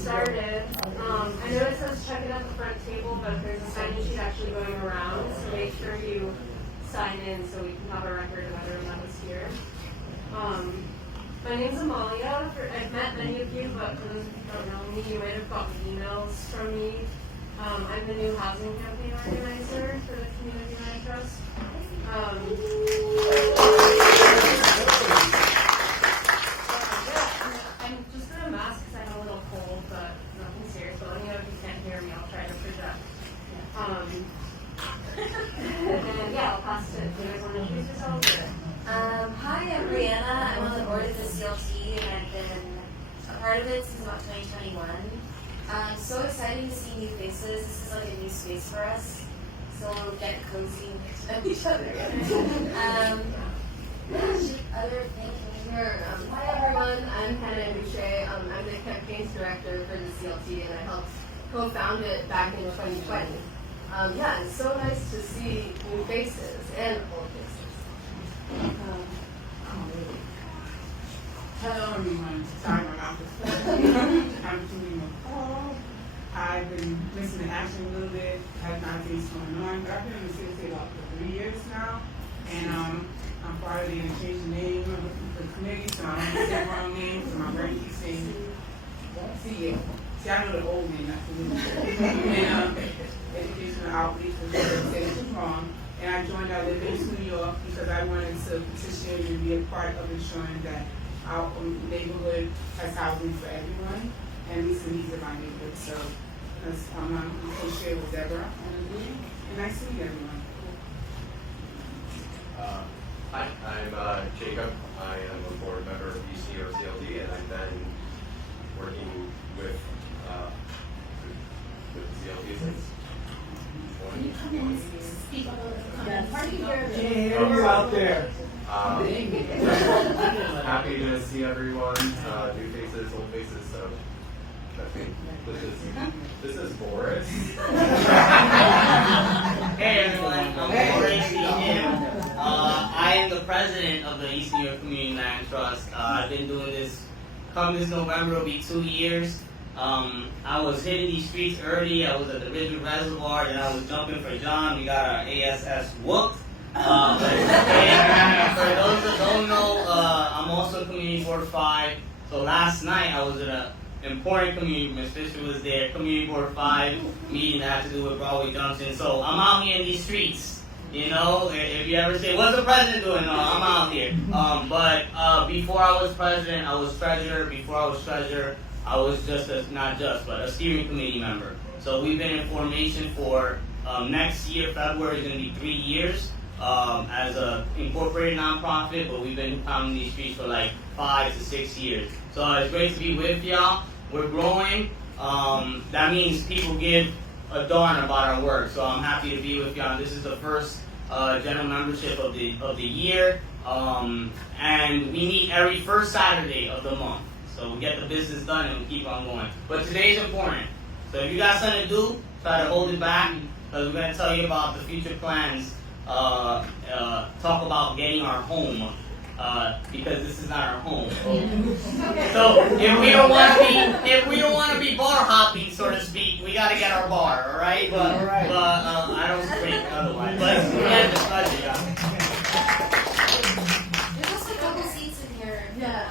started, I know it says check it at the front table, but there's a sign-in sheet actually going around, so make sure you sign in so we can have a record of everyone that was here. My name's Amalia. I've met many of you, but for those of you who don't know me, you might have gotten emails from me. I'm the new housing campaign organizer for the Community Land Trust. I'm just going to mask because I have a little cold, but nothing serious. But let me know if you can't hear me. I'll try to project. And yeah, I'll pass it. Do you guys want to introduce yourselves? Hi, I'm Brianna. I'm on the board of the CLT, and I've been a part of it since about 2021. So exciting to see new faces. This is like a new space for us, so we'll get cozy and get to know each other. Other things here. Hi everyone, I'm Hannah Boucher. I'm the campaigns director for the CLT, and I helped co-found it back in 2020. Yeah, it's so nice to see new faces and old faces. Hello everyone. Sorry, my mouth is I'm doing McCall. I've been listening to action a little bit, had my things going on, but I've been in the city about for 3 years now, and I'm part of the change the name of the committee, so I don't say the wrong name, so my brain keeps saying, see, I know the old name, not the new name. And educational outreach was saying it was wrong. And I joined our Live in New York because I wanted to petition and be a part of ensuring that our neighborhood has housing for everyone and meets the needs of our neighborhood. So I'm co-chair with Deborah on the group. And nice to meet everyone. Hi, I'm Jacob. I am a board member of East NY CLT, and I've been working with the CLT since 2020. Speak a little bit. Party here. Yeah, you're out there. Happy to see everyone, new faces, old faces. So this is Boris. Hey everyone, I'm Boris. I am the president of the East NY Community Land Trust. I've been doing this. Come this November, it'll be 2 years. I was hitting these streets early. I was at the Ridgewood Reservoir, and I was jumping for John. We got our ASS whooped. And for those that don't know, I'm also Community Board 5. So last night I was at an important community. Ms. Fisher was there. Community Board 5 meeting that had to do with Broadway Junction. So I'm out here in these streets. You know, if you ever say, "What's the president doing?" No, I'm out here. But before I was president, I was treasurer. Before I was treasurer, I was but a steering committee member. So we've been in formation for next year, February is going to be 3 years as a incorporated nonprofit, but we've been pounding these streets for like 5 to 6 years. So it's great to be with y'all. We're growing. That means people give a darn about our work. So I'm happy to be with y'all. This is the first general membership of the year, and we meet every first Saturday of the month. So we get the business done and we keep on going. But today's important. So if you got something to do, try to hold it back, because we're going to tell you about the future plans. Talk about getting our home, because this is not our home. So if we don't want to be bar hopping, so to speak, we got to get our bar, all right? But I don't drink otherwise. But we have this budget, There's also a couple seats in here. Yeah.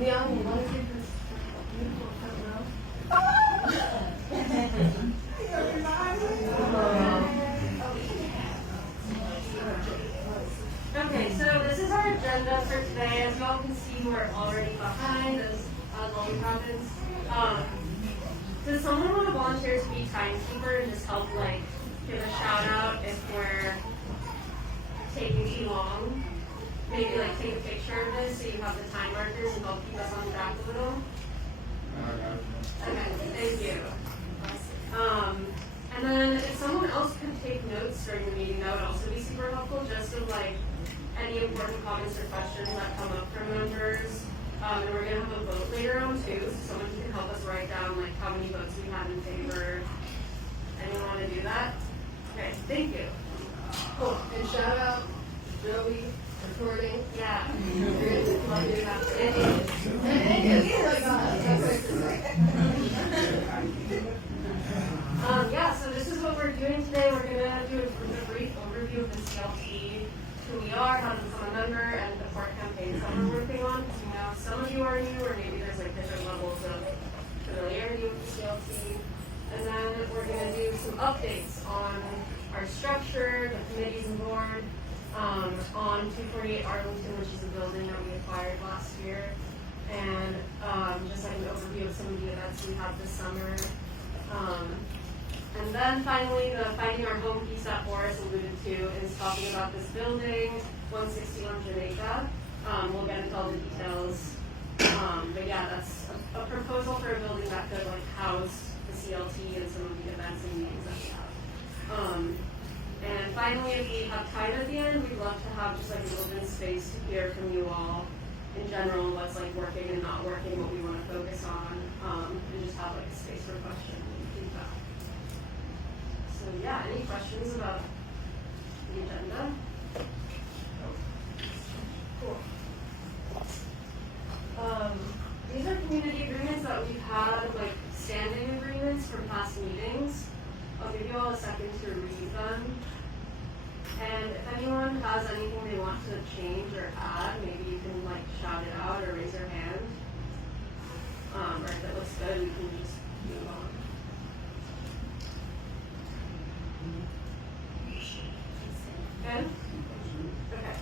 Leon, you want to take this beautiful front Okay, so this is our agenda for today. As y'all can see, we're already behind, as always happens. Does someone want to volunteer to be timekeeper and just help, like, give a shout out if we're taking too long? Maybe, like, take a picture of this so you have the time markers and help keep us on track a little? Okay, thank you. And then if someone else could take notes during the meeting, that would also be super helpful, just of, like, any important comments or questions that come up from members. And we're going to have a vote later on too, so someone can help us write down like how many votes we have in favor. Anyone want to do that? Okay, thank you. Cool. And shout out Joey recording. Yeah. You're going to do that. Thank you. Thank you. Oh my God. are, how to become a member, and the core campaigns that we're working on. Because we know some of you are new, or maybe there's like different levels of familiarity with the CLT. And then we're going to do some updates on our structure, the committees and board, on 248 Arlington, which is a building that we acquired last year, and just like an overview of some of the events we have this summer. And then finally, the Finding Our Home piece that Boris alluded to is talking about this building, 161 Jamaica. We'll get into all the details. But yeah, that's a proposal for a building that could like house the CLT and some of the events and meetings that we have. And finally, if we have time at the end, we'd love to have just like an open space to hear from you all in general, what's like working and not working, what we want to focus on, and just have like a space for questions and feedback. So yeah, any questions about the agenda? Cool. These are community agreements that we've had, like standing agreements from past meetings. I'll give you all a second to read them. And if anyone has anything they want to change or add, maybe you can like shout it out or raise your hand. Or if it looks good, we can just move on. Good? Okay.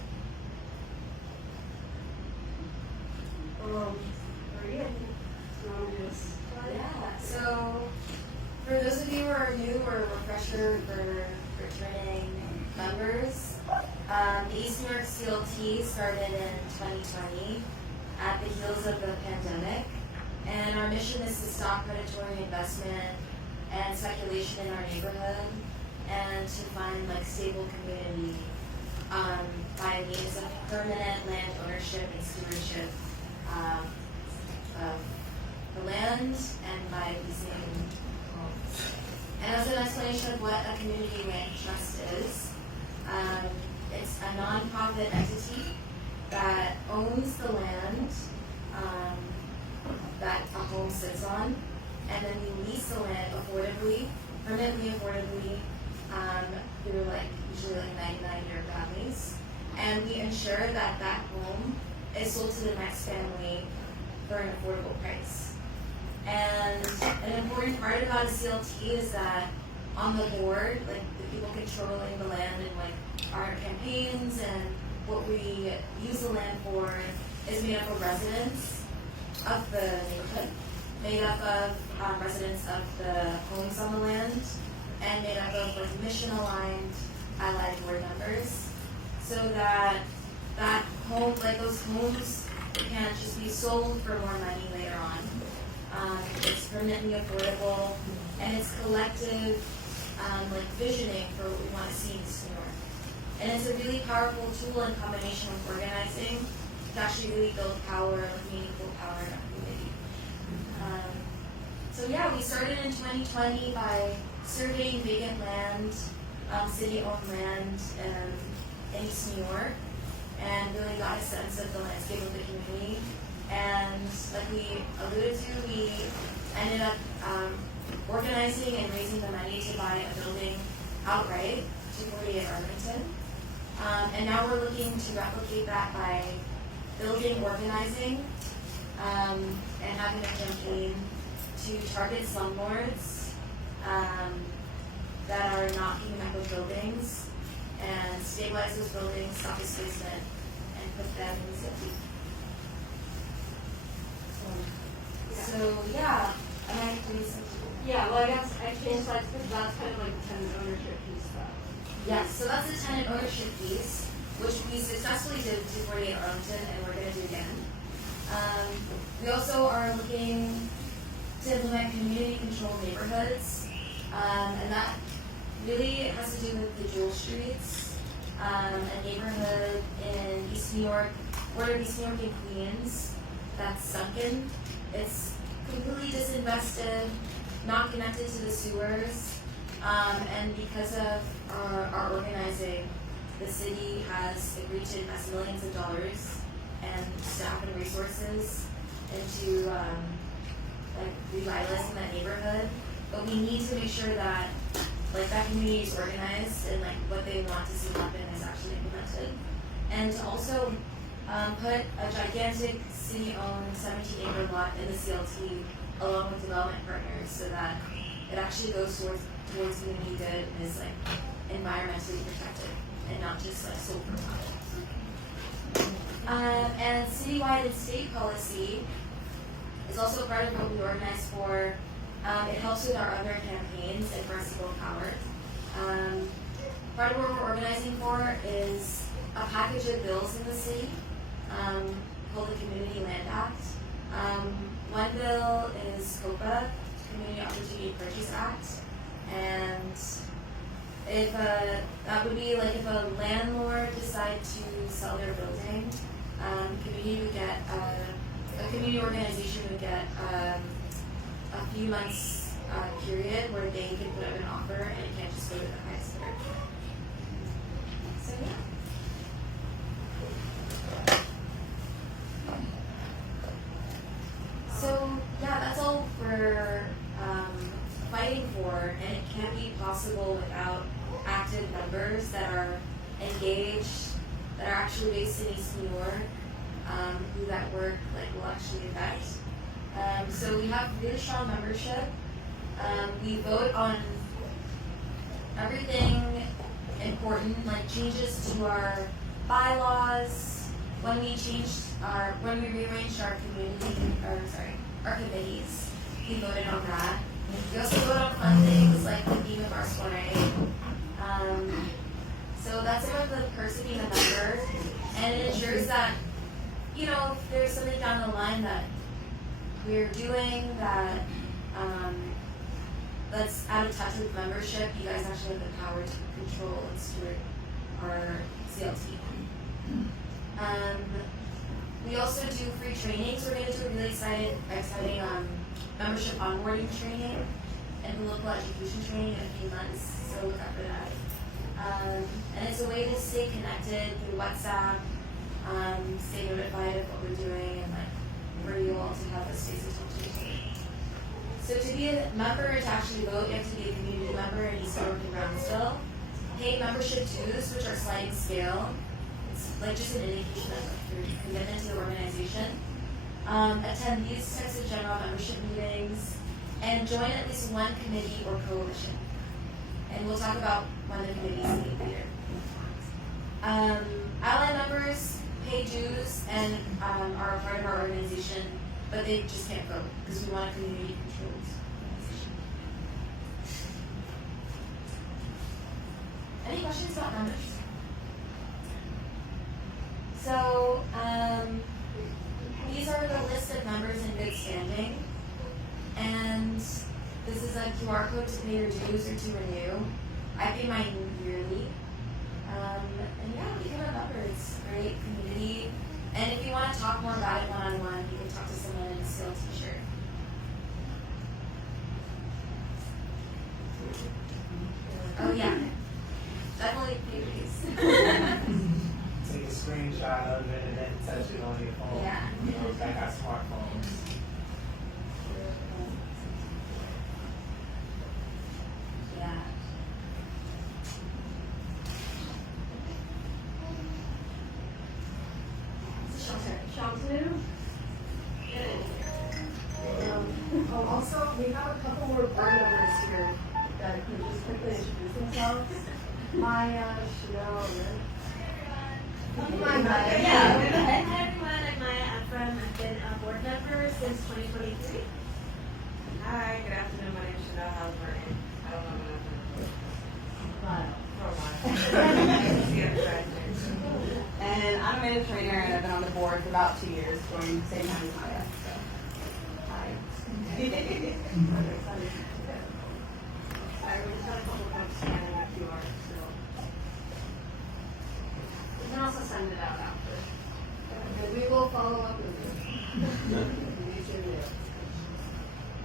Maria, do you want to do this? Yeah, so for those of you who are new or refresher for returning members, the East New York CLT started in 2020 at the heels of the pandemic, and our mission is to stop predatory investment and speculation in our neighborhood and to find like stable community by means of permanent land ownership and stewardship of the land and by leasing homes. And as an explanation of what a community land trust is, it's a nonprofit entity that owns the land that a home sits on, and then we lease the land affordably, permanently affordably, through like usually like 99-year families, and we ensure that that home is sold to the next family for an affordable price. And an important part about a CLT is that on the board, like the people controlling the land and like our campaigns and what we use the land for is made up of residents of the neighborhood, made up of residents of the homes on the land, and made up of like mission-aligned allied board members, so that that home, like those homes, can't just be sold for more money later on. It's permanently affordable, and it's collective, like visioning for what we want to see in East New York. And it's a really powerful tool in combination with organizing to actually really build power, like meaningful power in our community. So yeah, we started in 2020 by surveying vacant land, city-owned land in East New York, and really got a sense of the landscape of the community. And like we alluded to, we ended up organizing and raising the money to buy a building outright, 248 Arlington. And now we're looking to replicate that by building, organizing, and having a campaign to target slumlords that are not keeping up with buildings and stabilize those buildings, stop displacement, and put them in safety. So yeah, am I doing something? Yeah, well I guess I changed slides because that's kind of like the tenant ownership piece stuff. Yes, so that's the tenant ownership piece, which we successfully did with 248 Arlington, and we're going to do again. We also are looking to implement community-controlled neighborhoods, and that really has to do with the Jewel Streets, a neighborhood in East New York, border of East New York and Queens, that's sunken. It's completely disinvested, not connected to the sewers, and because of our organizing, the city has agreed to invest millions of dollars and staff and resources into like revitalizing that neighborhood. But we need to make sure that like that community is organized and like what they want to see happen is actually implemented. and to also put a gigantic city-owned 17-acre lot in the CLT along with development partners so that it actually goes towards community good and is like environmentally protected and not just like sold for profit. And citywide and state policy is also part of what we organize for. It helps with our other campaigns and for us to build power. Part of what we're organizing for is a package of bills in the city called the Community Land Act. One bill is COPA, Community Opportunity Purchase Act, and if that would be like if a landlord decided to sell their building, community would get a community organization would get a few months period where they can put up an offer and it can't just go to the highest bidder. So yeah. So yeah, that's all we're fighting for, and it can't be possible without active members that are engaged, that are actually based in East New York, who that work like will actually affect. So we have really strong membership. We vote on everything important, like changes to our bylaws. When we rearranged our our committees, we voted on that. We also vote on fun things like the theme of our soiree. So that's some of the perks of being a member, and it ensures that, you know, if there's something down the line that we're doing that that's out of touch with membership, you guys actually have the power to control and steward our CLT. We also do free trainings. We're going to do a really exciting membership onboarding training and local education training in a few months, so look out for that. And it's a way to stay connected through WhatsApp, stay notified of what we're doing, and like for you all to have a space to talk to each other. So to be a member and to actually vote, you have to be a community member in East York and Brownsville. Pay membership dues, which are sliding scale. It's like just an indication of your commitment to the organization. Attend these types of general membership meetings, and join at least one committee or coalition. And we'll talk about when the committees meet later. Ally members pay dues and are a part of our organization, but they just can't vote because we want a community-controlled organization. Any questions about members? So, these are the list of members in good standing, and this is a QR code to pay your dues or to renew. I pay mine yearly, and yeah, become a member. It's a great community, and if you want to talk more about it one-on-one, you can talk to someone in a CLT shirt. Oh yeah, definitely pay please. Take a screenshot of it and then touch it on your phone. Yeah. You know, I got smartphones. Yeah. Shelter. Get in here. Also, we have a couple more board members here that can just quickly introduce themselves. Maya, Chanel, Hi, everyone. I'm Maya Ephraim. I've been a board member since 2023. Hi, good afternoon. My name is Chanel Halliburton. I don't know what And I'm an trainer, and I've been on the board for about 2 years, going the same time as Maya. So, hi. I already had a couple of times scanning the QR, so. You can also send it out after. and we will follow up with you.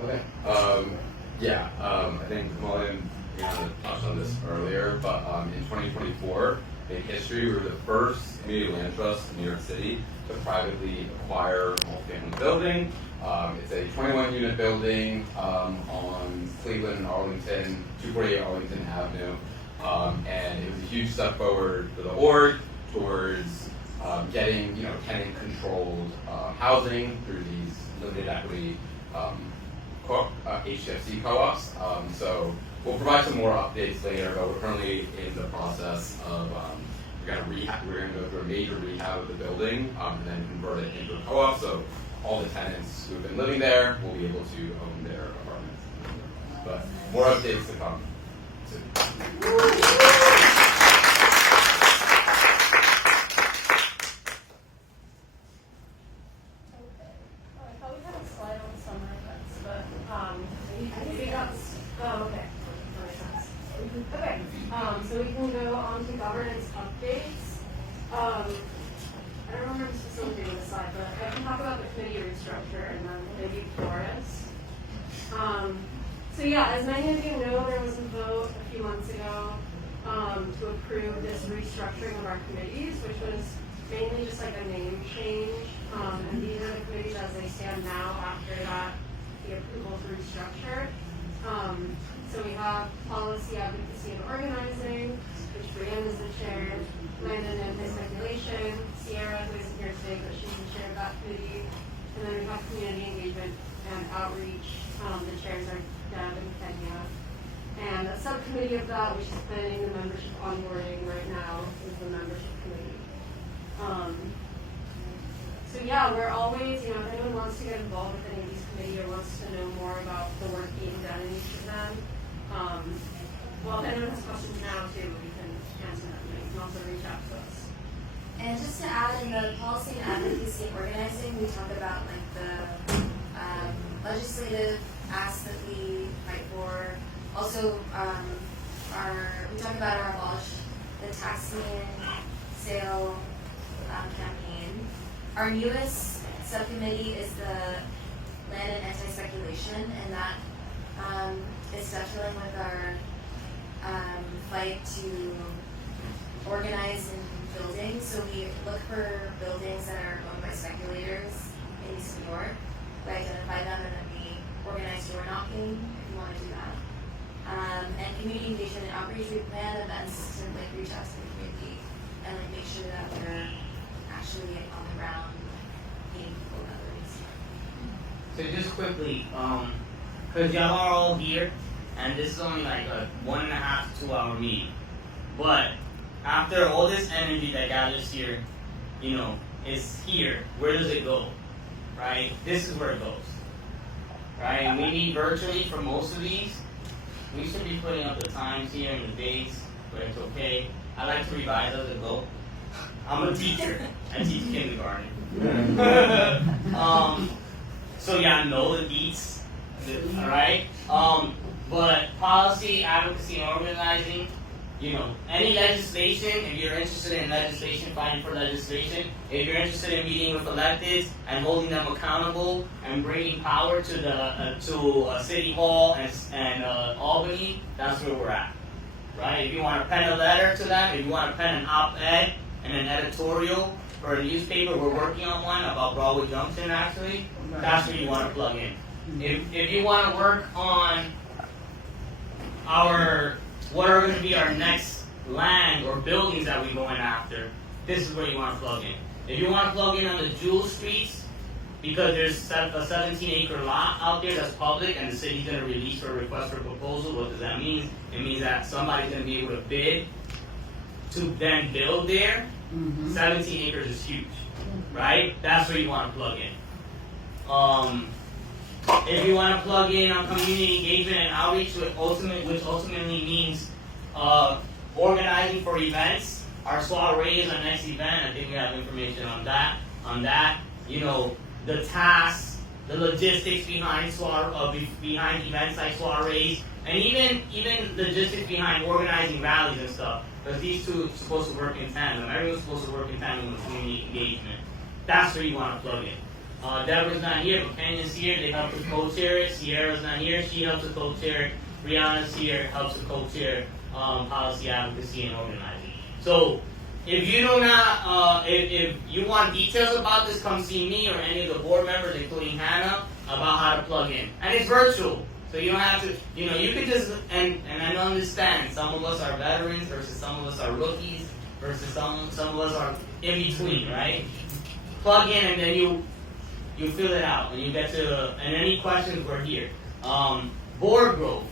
Okay. I think Mullen touched on this earlier, but in 2024, in history, we were the first community land trust in New York City to privately acquire a multifamily building. It's a 21-unit building on Cleveland and Arlington, 248 Arlington Avenue, and it was a huge step forward for the org towards getting tenant-controlled housing through these limited equity HCFC co-ops. So we'll provide some more updates later, but we're currently in the process of we're going to go through a major rehab of the building and then convert it into a co-op. So all the tenants who've been living there will be able to own their apartments. But more updates to come soon. So we can go on to governance updates. I don't remember facilitating this slide, but I can talk about the committee restructure and then maybe Flores. So yeah, as many of you know, there was a vote a few months ago to approve this restructuring of our committees, which was mainly just like a name change. And these are the committees as they stand now after that, the approval to restructure. So we have policy, advocacy, and organizing, which Brianne is the chair, land and anti-speculation, Sierra, who isn't here today, but she's the chair of that committee. And then we have community engagement and outreach. The chairs are Deb and Kenya. And a subcommittee of that, which is planning the membership onboarding right now, is the membership committee. So yeah, we're always, if anyone wants to get involved with any of these committees or wants to know more about the work being done in each of them, well, if anyone has questions now too, we can answer them. You can also reach out to us. And just to add, in the policy and advocacy and organizing, we talk about like the legislative acts that we fight for. Also, we talk about our abolish the tax lien sale campaign. Our newest subcommittee is the land and anti-speculation, and that is definitely with our fight to organize in buildings. So we look for buildings that are owned by speculators in East New York. We identify them and then we organize door knocking if you want to do that. And community engagement and outreach, we plan events to reach out to the community and make sure that we're actually on the ground meeting people and others. So just quickly, because y'all are all here, and this is only like a 1.5 to 2 hour meeting. But after all this energy that gathers here, is here, where does it go? Right? This is where it goes. Right? And we meet virtually for most of these. We should be putting up the times here and the dates, but it's okay. I like to revise as I go. I'm a teacher. I teach kindergarten. So yeah, I know the deets. Alright? But policy, advocacy, and organizing, any legislation, if you're interested in legislation, fighting for legislation, if you're interested in meeting with electeds and holding them accountable and bringing power to the to City Hall and Albany, that's where we're at. Right? If you want to pen a letter to them, if you want to pen an op-ed and an editorial for a newspaper, we're working on one about Broadway Junction actually, that's where you want to plug in. If you want to work on what are going to be our next land or buildings that we're going after, this is where you want to plug in. If you want to plug in on the Jewel Streets, because there's a 17-acre lot out there that's public and the city's going to release a request for proposal, what does that mean? It means that somebody's going to be able to bid to then build there. 17 acres is huge, right? That's where you want to plug in. If you want to plug in on community engagement and outreach, which ultimately means organizing for events. Our soiree is our next event. I think we have information on that. The tasks, the logistics behind events like soirees, and even logistics behind organizing rallies and stuff. Because these two are supposed to work in tandem. Everyone's supposed to work in tandem with community engagement. That's where you want to plug in. Deborah's not here, but Kenya's here. They help to co-chair it. Sierra's not here. She helps to co-chair it. Brianna's here, helps to co-chair policy advocacy and organizing. So if you do not, if you want details about this, come see me or any of the board members, including Hannah, about how to plug in. And it's virtual, so you don't have to. You could just and I understand some of us are veterans versus some of us are rookies. versus some of us are in between, right? Plug in and then you fill it out and you get to and any questions we're here. Board growth.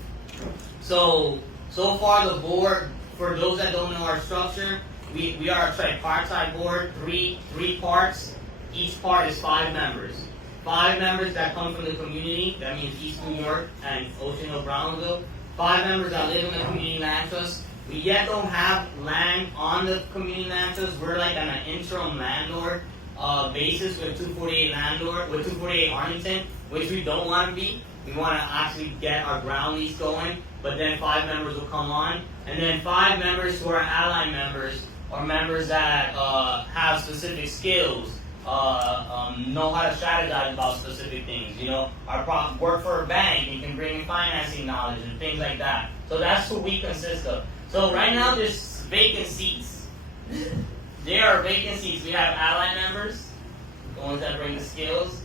So far the board, for those that don't know our structure, we are a tripartite board, three parts. Each part is 5 members. 5 members that come from the community, that means East New York and Ocean Hill, Brownville. 5 members that live in the community land trust. We yet don't have land on the community land trust. We're like on an interim landlord basis with 248 Arlington, which we don't want to be. We want to actually get our ground lease going, but then 5 members will come on, and then 5 members who are ally members or members that have specific skills, know how to strategize about specific things. You know, work for a bank, you can bring in financing knowledge and things like that. So that's who we consist of. So right now there's vacant seats. There are vacant seats. We have ally members, the ones that bring the skills,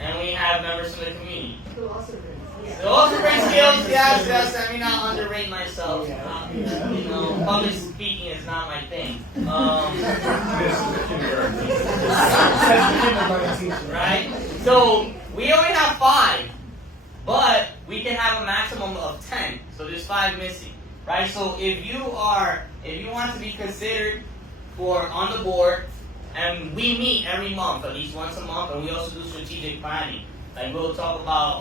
and we have members from the community. Who also brings? So also bring skills, yes, let me not underrate myself. You know, public speaking is not my thing. Right? So we only have 5, but we can have a maximum of 10. So there's 5 missing. Right? So if you want to be considered for on the board, and we meet every month, at least once a month, and we also do strategic planning. Like we'll talk about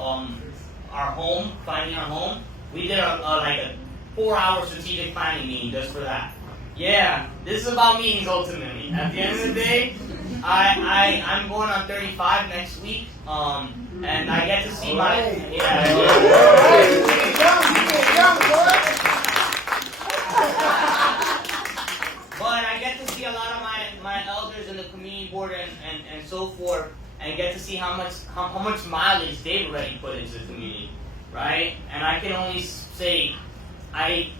our home, finding our home. We did a 4-hour strategic planning meeting just for that. Yeah, this is about meetings ultimately. At the end of the day, I'm going on 35 next week, and I get to see my But I get to see a lot of my elders in the community board and so forth, and get to see how much mileage they've already put into the community, right? And I can only say I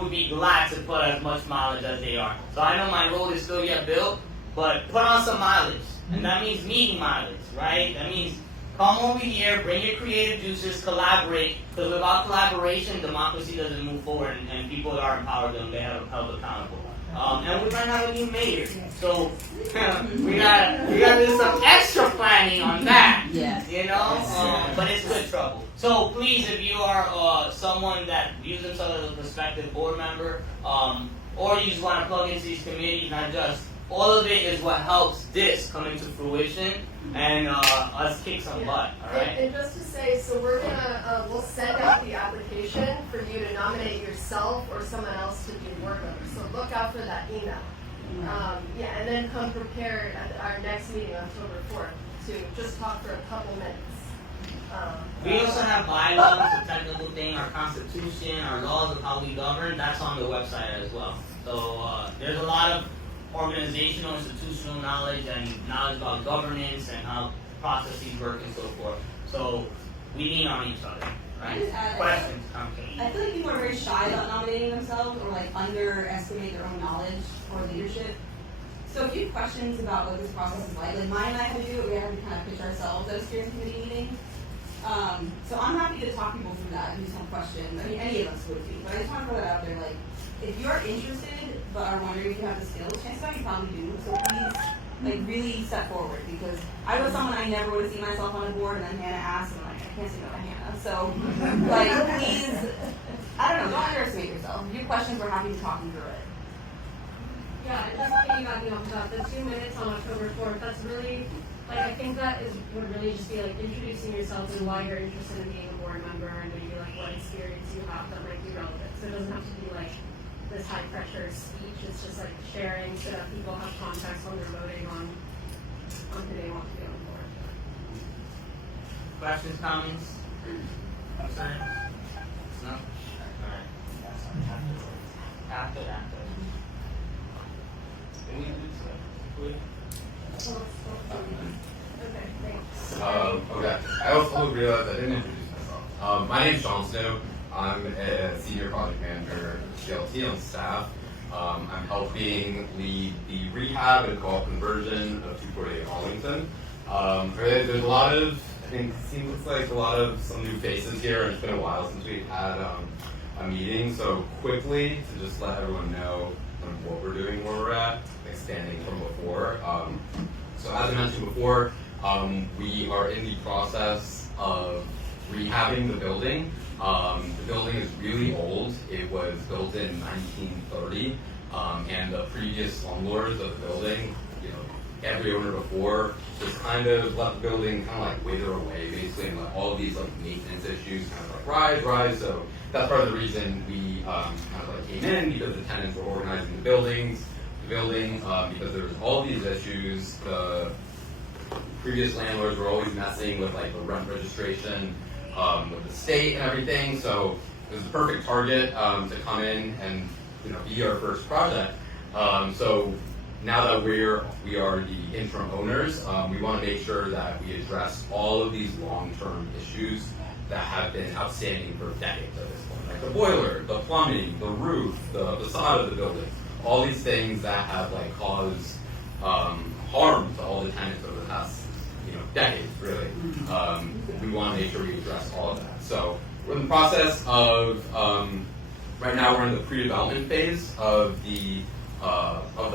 would be glad to put as much mileage as they are. So I know my road is still yet built, but put on some mileage, and that means meeting mileage, right? That means come over here, bring your creative juices, collaborate, because without collaboration, democracy doesn't move forward, and people that are empowered them, they have held accountable. And we might have a new mayor, so we gotta do some extra planning on that. Yes. You know, but it's good trouble. So please, if you are someone that views themselves as a prospective board member, or you just want to plug into these committees, not just all of it is what helps this come into fruition and us kick some butt. All right. And just to say, so we're gonna we'll send out the application for you to nominate yourself or someone else to be board member. So look out for that email. Yeah, and then come prepared at our next meeting, October 4th, to just talk for a couple minutes. We also have bylaws, a technical thing, our constitution, our laws of how we govern. That's on the website as well. So there's a lot of organizational, institutional knowledge and knowledge about governance and how processes work and so forth. So we lean on each other, right? Questions, comments? I feel like people are very shy about nominating themselves or like underestimate their own knowledge or leadership. So if you have questions about what this process is like Maya and I had to do it, we had to kind of pitch ourselves at a steering committee meeting. So I'm happy to talk people through that and do some questions. I mean, any of us would be, but I just want to throw that out there. Like, if you're interested but are wondering if you have the skills, chances are you probably do. So please, like, really step forward, because I was someone I never would have seen myself on a board, and then Hannah asked, and I'm like, I can't say no to Hannah. So, like, please, I don't know, don't underestimate yourself. If you have questions, we're happy to talk you through it. Yeah, and just piggybacking off that, the 2 minutes on October 4th, that's really, like, I think that would really just be like introducing yourself and why you're interested in being a board member, and maybe like what experience you have that might be relevant. So it doesn't have to be like this high pressure speech, it's just like sharing so that people have context when they're voting on who they want to be on the board. Questions, comments? Concerns? No? Alright. After. Can we do this? Okay, thanks. Okay. I also realized I didn't introduce myself. My name's Sean Snow. I'm a senior project manager at CLT on staff. I'm helping lead the rehab and co-op conversion of 248 Arlington. There's a lot of, I think, seems like a lot of some new faces here, and it's been a while since we've had a meeting. So quickly, to just let everyone know, kind of what we're doing where we're at, expanding from before. So as I mentioned before, we are in the process of rehabbing the building. The building is really old. It was built in 1930, and the previous slumlords of the building, every owner before just kind of let the building kind of like wither away, basically, and let all of these like maintenance issues kind of like rise. So that's part of the reason we kind of like came in, because the tenants were organizing the building, because there was all these issues. The previous landlords were always messing with like the rent registration with the state and everything. So it was the perfect target to come in and be our first project. So now that we are the interim owners, we want to make sure that we address all of these long-term issues that have been outstanding for decades at this point, like the boiler, the plumbing, the roof, the facade of the building, all these things that have like caused harm to all the tenants over the past decades, really. We want to make sure we address all of that. So we're in the process of right now we're in the pre-development phase of the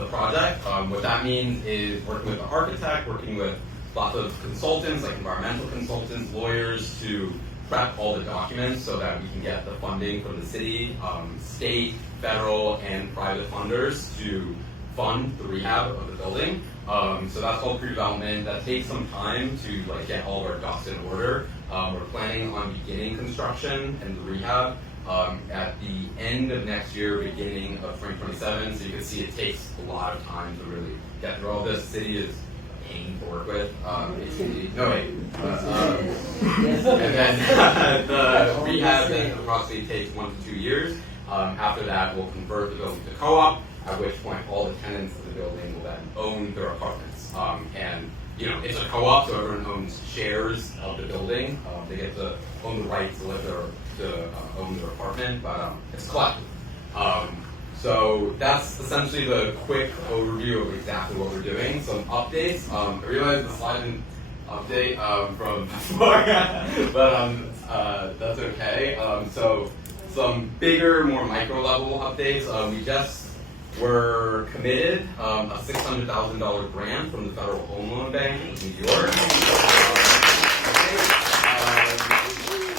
project. What that means is working with the architect, working with lots of consultants, like environmental consultants, lawyers, to prep all the documents so that we can get the funding from the city, state, federal, and private funders to fund the rehab of the building. So that's called pre-development. That takes some time to like get all of our ducks in order. We're planning on beginning construction and the rehab at the end of next year, beginning of 2027. So you can see it takes a lot of time to really get through all this. The city is a pain to work with. No wait. And then the rehab then approximately takes 1 to 2 years. After that, we'll convert the building to co-op, at which point all the tenants of the building will then own their apartments. And it's a co-op, so everyone owns shares of the building. They get to own the right to live there, to own their apartment, but it's collective. So that's essentially the quick overview of exactly what we're doing. Some updates. I realize the slide didn't update from before, but that's okay. So some bigger, more micro level updates. We just were committed a $600,000 grant from the Federal Home Loan Bank of New York.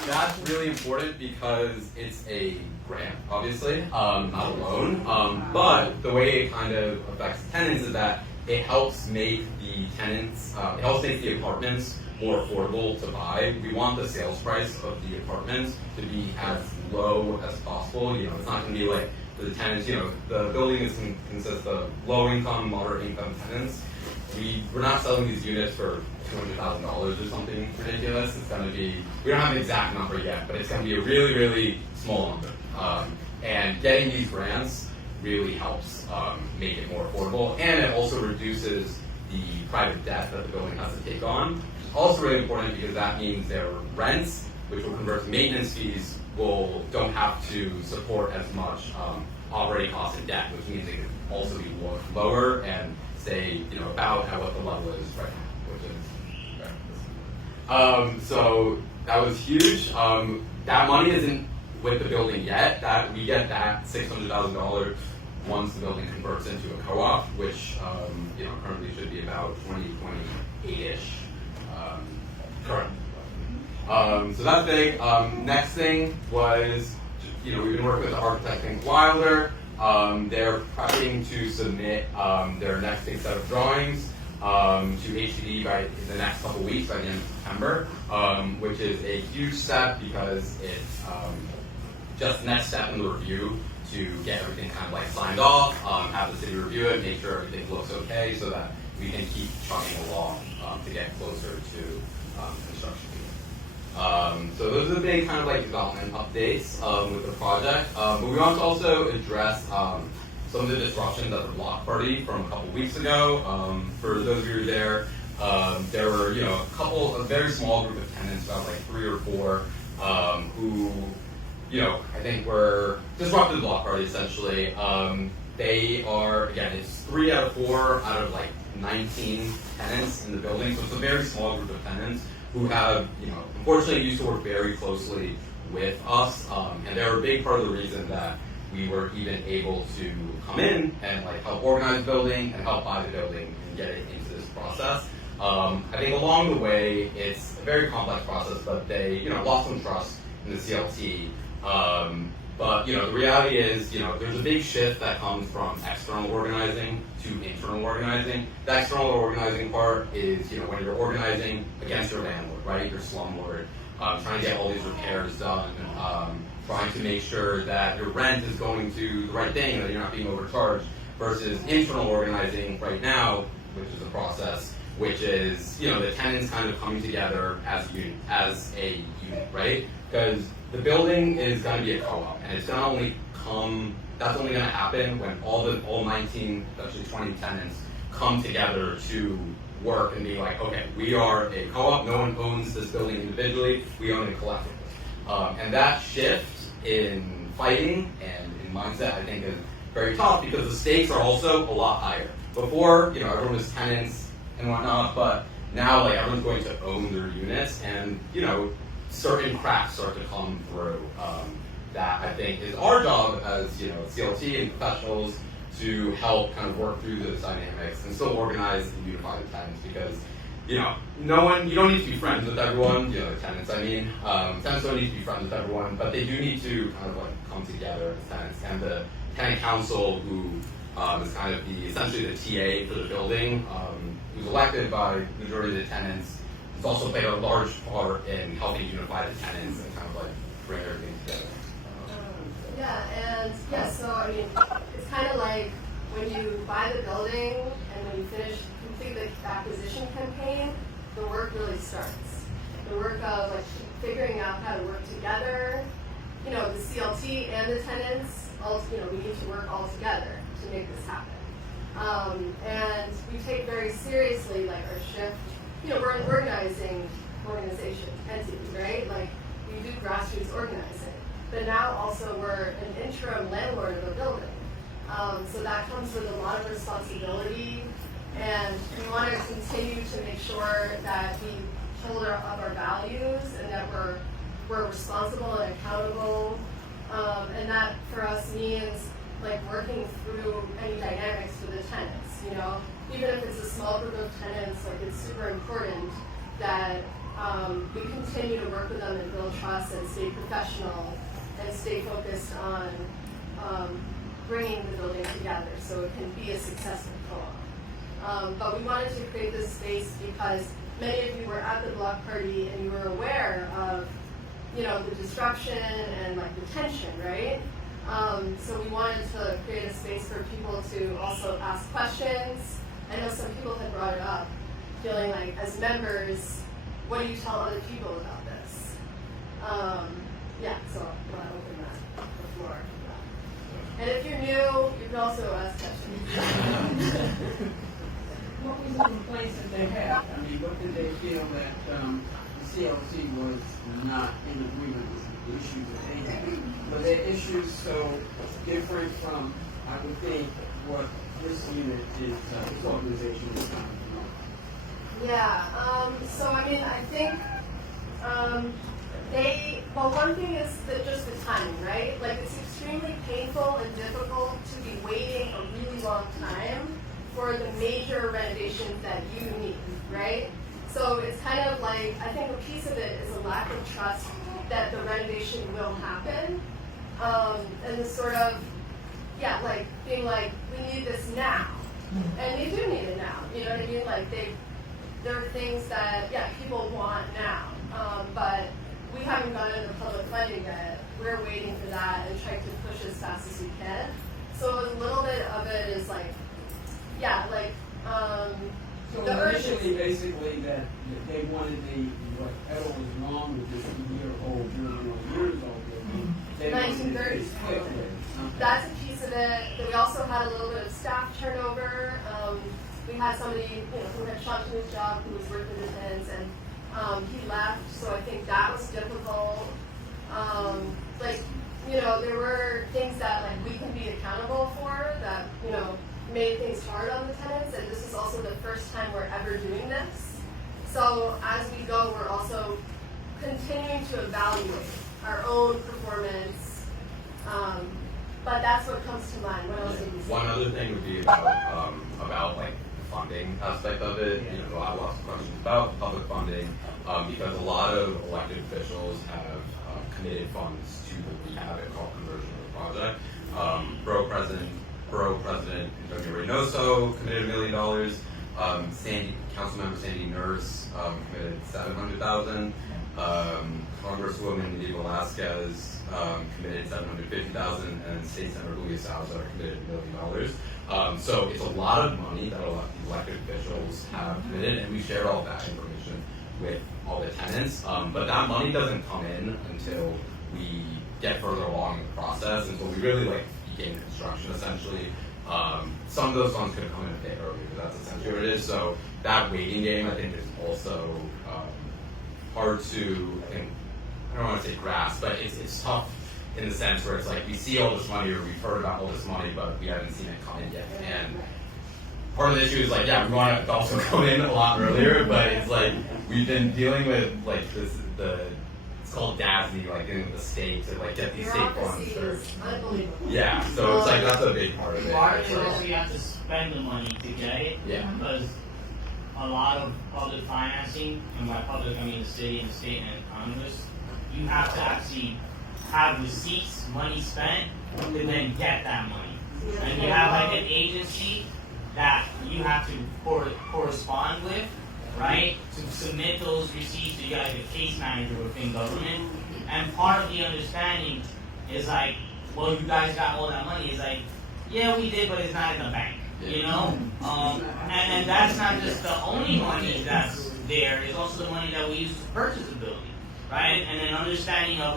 That's really important because it's a grant, obviously, not a loan. But the way it kind of affects tenants is that it helps make the tenants, it helps make the apartments more affordable to buy. We want the sales price of the apartments to be as low as possible. It's not going to be like for the tenants, the building consists of low income, moderate income tenants. We're not selling these units for $200,000 or something ridiculous. It's going to be, we don't have an exact number yet, but it's going to be a really, really small number. And getting these grants really helps make it more affordable, and it also reduces the private debt that the building has to take on. It's also really important because that means their rents, which will convert to maintenance fees, don't have to support as much operating costs and debt, which means they can also be lower and stay, about at what the level is right now, which is so that was huge. That money isn't with the building yet. That we get that $600,000 once the building converts into a co-op, which currently should be about 2028-ish currently. So that's big. Next thing was, we've been working with the architect Think Wilder. They're prepping to submit their next big set of drawings to HCD by the next couple weeks, by the end of September, which is a huge step because it's just the next step in the review to get everything kind of like signed off, have the city review it, make sure everything looks okay, so that we can keep chugging along to get closer to construction. So those are the big kind of like development updates with the project. But we want to also address some of the disruptions at the block party from a couple weeks ago. For those of you who were there were a very small group of tenants, about like 3 or 4, who I think were disrupted the block party essentially. They are, again, it's 3 out of 4 out of like 19 tenants in the building, so it's a very small group of tenants who have, unfortunately used to work very closely with us, and they're a big part of the reason that we were even able to come in and like help organize the building and help buy the building and get it into this process. I think along the way, it's a very complex process, but they, lost some trust in the CLT. But, the reality is, there's a big shift that comes from external organizing to internal organizing. The external organizing part is, when you're organizing against your landlord, right, your slumlord, trying to get all these repairs done, trying to make sure that your rent is going to the right thing, that you're not being overcharged, versus internal organizing right now, which is a process, which is, the tenants kind of coming together as a unit, right? Because the building is going to be a co-op, and it's going to only that's only going to happen when all 19, actually 20 tenants come together to work and be like, okay, we are a co-op, no one owns this building individually, we own it collectively. And that shift in fighting and in mindset, I think, is very tough because the stakes are also a lot higher. Before, everyone was tenants and whatnot, but now, like, everyone's going to own their units, and, certain cracks start to come through. That I think is our job as, CLT and professionals to help kind of work through those dynamics and still organize and unify the tenants, because, you don't need to be friends with everyone, the tenants, tenants don't need to be friends with everyone, but they do need to kind of like come together as tenants. And the tenant council, who is kind of essentially the TA for the building, who's elected by the majority of the tenants, has also played a large part in helping unify the tenants and kind of like bring everything together. So it's kind of like when you buy the building and when you complete the acquisition campaign, the work really starts. The work of like figuring out how to work together. The CLT and the tenants, we need to work all together to make this happen. And we take very seriously like our shift. We're an organization entity, right? Like we do grassroots organizing, but now also we're an interim landlord of a building. So that comes with a lot of responsibility, and we want to continue to make sure that we hold up our values and that we're responsible and accountable. And that for us means like working through any dynamics for the tenants. Even if it's a small group of tenants, like it's super important that we continue to work with them and build trust and stay professional and stay focused on bringing the building together so it can be a successful co-op. But we wanted to create this space because many of you were at the block party and you were aware of, the disruption and like the tension, right? So we wanted to create a space for people to also ask questions. I know some people had brought it up, feeling like as members, what do you tell other people about this? So I want to open the floor. And if you're new, you can also ask questions. What was the complaints that they had? What did they feel that the CLC was not in agreement with the issues that they had? Were their issues so different from, I would think, what this unit is, this organization is trying to promote? I think one thing is that just the timing, right? Like it's extremely painful and difficult to be waiting a really long time for the major renovations that you need, right? So it's kind of like, I think a piece of it is a lack of trust that the renovation will happen. And this sort of, like being like, we need this now. And you do need it now, you know what I mean? Like there are things that, people want now. But we haven't gotten into public funding yet. We're waiting for that and trying to push as fast as we can. So a little bit of it is like, So the initially, urgency. basically, that they wanted whatever was wrong with this year-old building or years-old building, they wanted it to be 1930s. split. That's a piece of it. We also had a little bit of staff turnover. We had somebody, who had shunned his job, who was working with tenants, and he left. So I think that was difficult. There were things that we can be accountable for that made things hard on the tenants. And this is also the first time we're ever doing this. So as we go, we're also continuing to evaluate our own performance. But to mind. What else did you say? One other thing would be about like the funding aspect of it. You know, I have lots of questions about public funding because a lot of elected officials have committed funds to the rehab and call conversion of the project. Borough President Antonio Reynoso committed $1 million. Councilmember Sandy Nurse committed $700,000. Congresswoman Nydia Velasquez committed $750,000, and State Senator Luis Salazar committed $1 million. So it's a lot of money that a lot of these elected officials have committed, and we shared all that information with all the tenants. But that money doesn't come in until we get further along in the process, and so we really begin construction essentially. Some of those funds could come in a bit earlier, but that's essentially what it is. So that waiting game, I think, is also hard to, I don't want to say grasp, but it's tough in the sense where it's like we see all this money or we've heard about all this money, but we haven't seen it come in yet. And part of the issue is we want it to also come in a lot earlier, but it's like we've been dealing with it's called DASNY, dealing with the state to get these state funds. Unbelievable. Yeah, so it's that's a big part of it. Part of it is we have to spend the money to get it. Yeah. Because a lot of public financing, and by public I mean the city and the state and Congress, you have to actually have receipts, money spent, to then get that money. And you have an agency that you have to correspond with, right? To submit those receipts to you guys, a case manager within government. And part of the understanding is well, you guys got all that money. It's yeah, we did, but it's not in the bank. You know? And that's not just the only money that's there, it's also the money that we use to purchase the building. Right? And then understanding of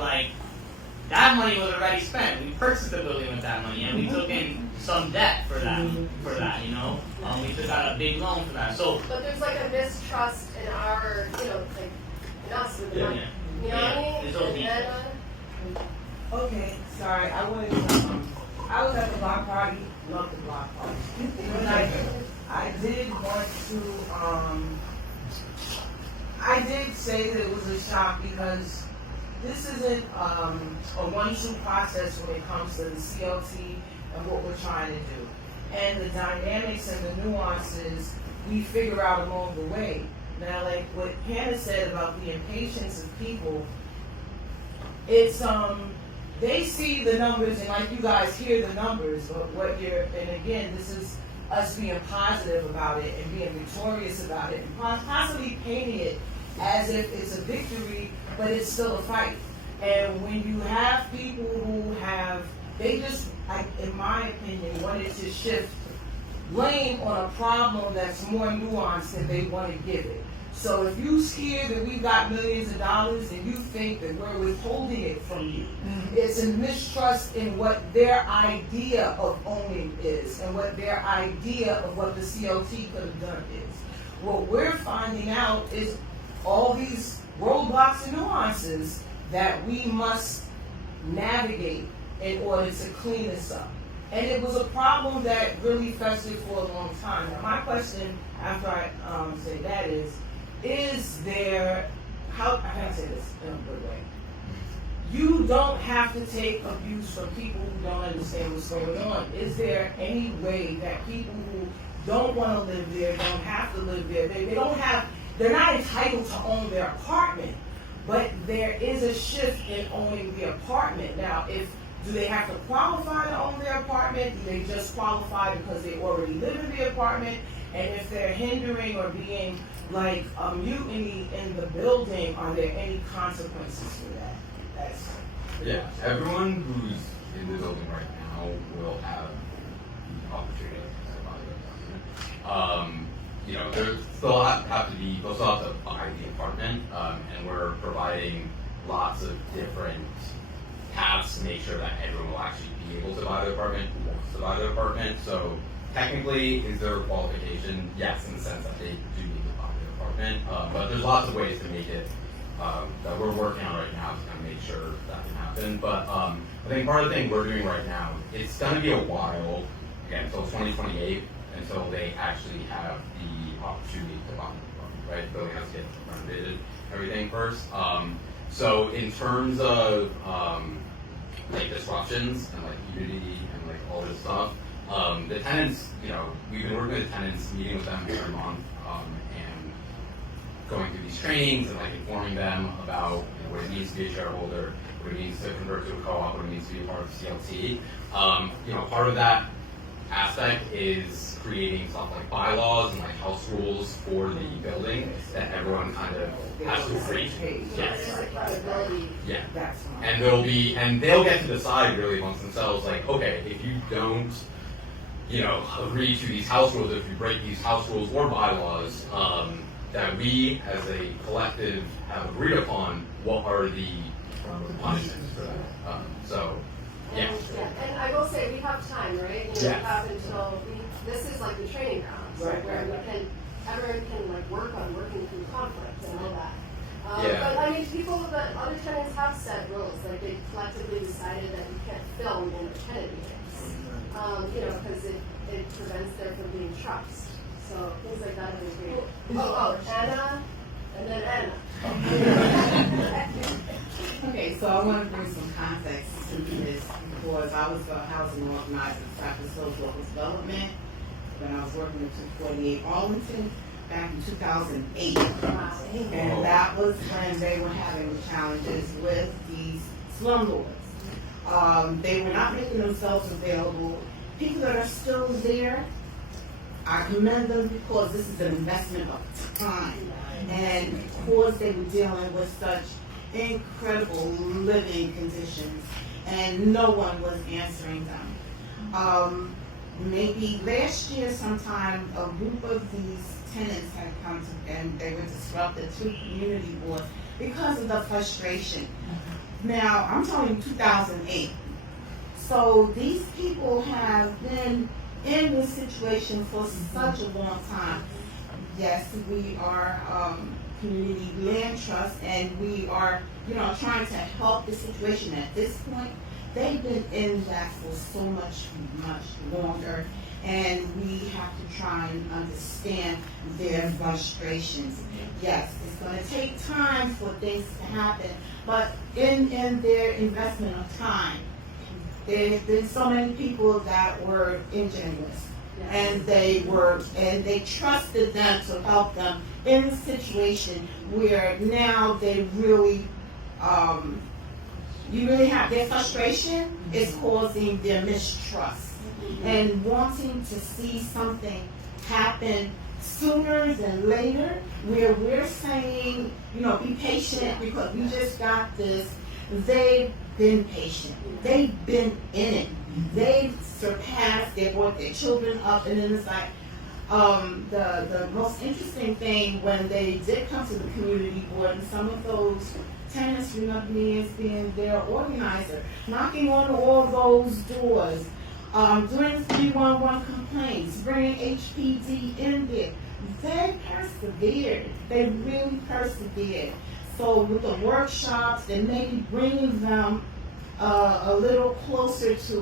that money was already spent. We purchased the building with that money, and we took in some debt for that. You know, we took out a big loan for that. So, But there's a mistrust in our, in us with the money. You know what I mean? It's okay. And then, Okay, sorry, I was at the block party, love the block party. But I did want to, I did say that it was a shock because this isn't a 1-2 process when it comes to the CLT and what we're trying to do. And the dynamics and the nuances we figure out along the way. Now, what Hannah said about the impatience of people, it's, they see the numbers and you guys hear the numbers, but and again, this is us being positive about it and being victorious about it and possibly painting it as if it's a victory, but it's still a fight. And when you have people who they just, in my opinion, wanted to shift blame on a problem that's more nuanced than they want to give it. So if you hear that we've got millions of dollars and you think that we're withholding it from you, it's a mistrust in what their idea of owning is and what their idea of what the CLT could have done is. What we're finding out is all these roadblocks and nuances that we must navigate in order to clean this up. And it was a problem that really festered for a long time. Now my question after I say that is there, how can I say this in a good way? You don't have to take abuse from people who don't understand what's going on. Is there any way that people who don't want to live there, don't have to live there, they're not entitled to own their apartment, but there is a shift in owning the apartment. Now, do they have to qualify to own their apartment? Do they just qualify because they already live in the apartment? And if they're hindering or being a mutiny in the building, are there any consequences for that? Yeah, everyone who's in the building right now will have the opportunity to buy their apartment. They'll still have to buy the apartment, and we're providing lots of different paths to make sure that everyone will actually be able to buy their apartment who wants to buy their apartment. So technically, is there a qualification? Yes, in the sense that they do need to buy their apartment, but there's lots of ways to make it that we're working on right now to kind of make sure that can happen. But I think part of the thing we're doing right now, it's going to be a while, again, until 2028, until they actually have the opportunity to buy the apartment, right? The building has to get renovated, everything first. So in terms of like disruptions and like unity and like all this stuff. The tenants, we've been working with tenants, meeting with them every month, and going through these trainings and like informing them about what it means to be a shareholder, what it means to convert to a co-op, what it means to be a part of CLT. Part of that aspect is creating stuff like bylaws and like house rules for the building that everyone kind of has to agree to. Yes. Yeah. That's fine. And they'll get to decide really amongst themselves, like, okay, if you don't, agree to these house rules, if you break these house rules or bylaws, that we as a collective have agreed upon, what are the punishments for that? Yeah. And I will say, we have time, right? We have until, this is like the training ground, Right. where everyone can like work on working through conflict and all that. Yeah. But I mean, other tenants have set rules, like they collectively decided that you can't film in the tenant meetings. Because it prevents there from being trucks. So things like that have been great. Anna, and then Anna. Okay, so I want to bring some context to this because I was a housing organizer for social local development when I was working at 248 Arlington back in 2008. And that was when they were having challenges with these slumlords. They were not making themselves available. People that are still there, I commend them because this is an investment of time. And because they were dealing with such incredible living conditions and no one was answering them. Maybe last year sometime a group of these tenants had come to, and they were disrupted to community boards because of the frustration. Now, I'm telling you 2008. So these people have been in this situation for such a long time. Yes, we are community land trust, and we are, trying to help the situation at this point. They've been in that for so much longer, and we have to try and understand their frustrations. Yes, it's going to take time for things to happen, but in their investment of time, there's been so many people that were ingenuous, and they trusted them to help them in a situation where now they really, you really have their frustration is causing their mistrust, and wanting to see something happen sooner than later, where we're saying, be patient because we just got this. They've been patient. They've been in it. They've surpassed. They brought their children up, and then it's like the most interesting thing when they did come to the community board, and some of those tenants remember me as being their organizer, knocking on all those doors, doing 311 complaints, bringing HPD in there. They persevered. They really persevered. So with the workshops and maybe bringing them a little closer to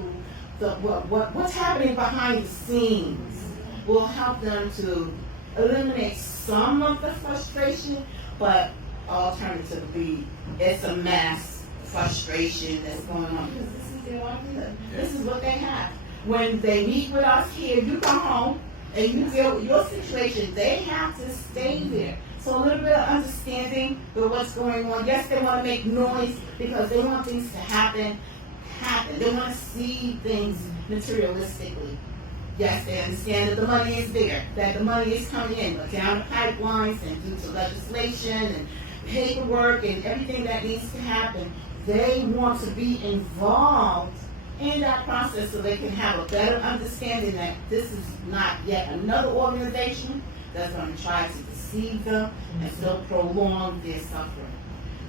what's happening behind the scenes will help them to eliminate some of the frustration, but alternatively, it's a mass frustration that's going on because this is their livelihood. This is what they have. When they meet with us here, you come home and you deal with your situation. They have to stay there. So a little bit of understanding with what's going on. Yes, they want to make noise because they want things to happen. They want to see things materialistically. Yes, they understand that the money is there, that the money is coming in, but down the pipelines and due to legislation and paperwork and everything that needs to happen, they want to be involved in that process so they can have a better understanding that this is not yet another organization that's going to try to deceive them and still prolong their suffering.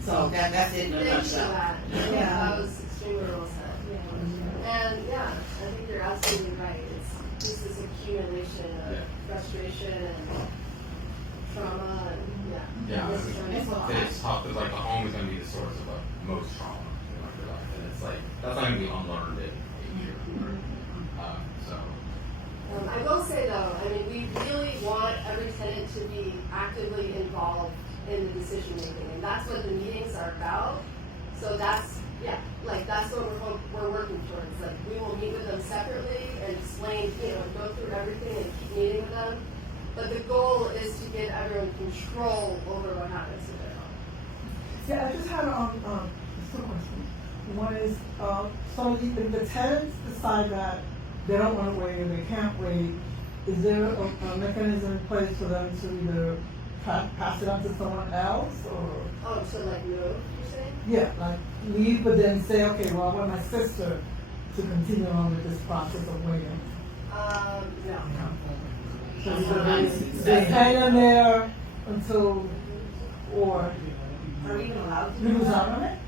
So that's it in a Thanks for nutshell. that. That was extremely well said. And I think you're absolutely right. It's just this accumulation of frustration and trauma and It's tough because like the home is going to be the source of like most trauma in your life, and it's like that's not going to be unlearned in a year. I will say though, we really want every tenant to be actively involved in the decision making, and that's what the meetings are about. So that's what we're but the goal is to give everyone control over what happens to their home. Yeah, I just had two questions. One is, so if the tenants decide that they don't want to wait or they can't wait, is there a mechanism in place for them to either pass it on to someone else or? Oh, so like no, you're saying? Yeah, like leave, but then say, okay, well, I want my sister to continue on with this process of waiting. No. So they hang in there until, or Are we even allowed to you do lose that? out on it?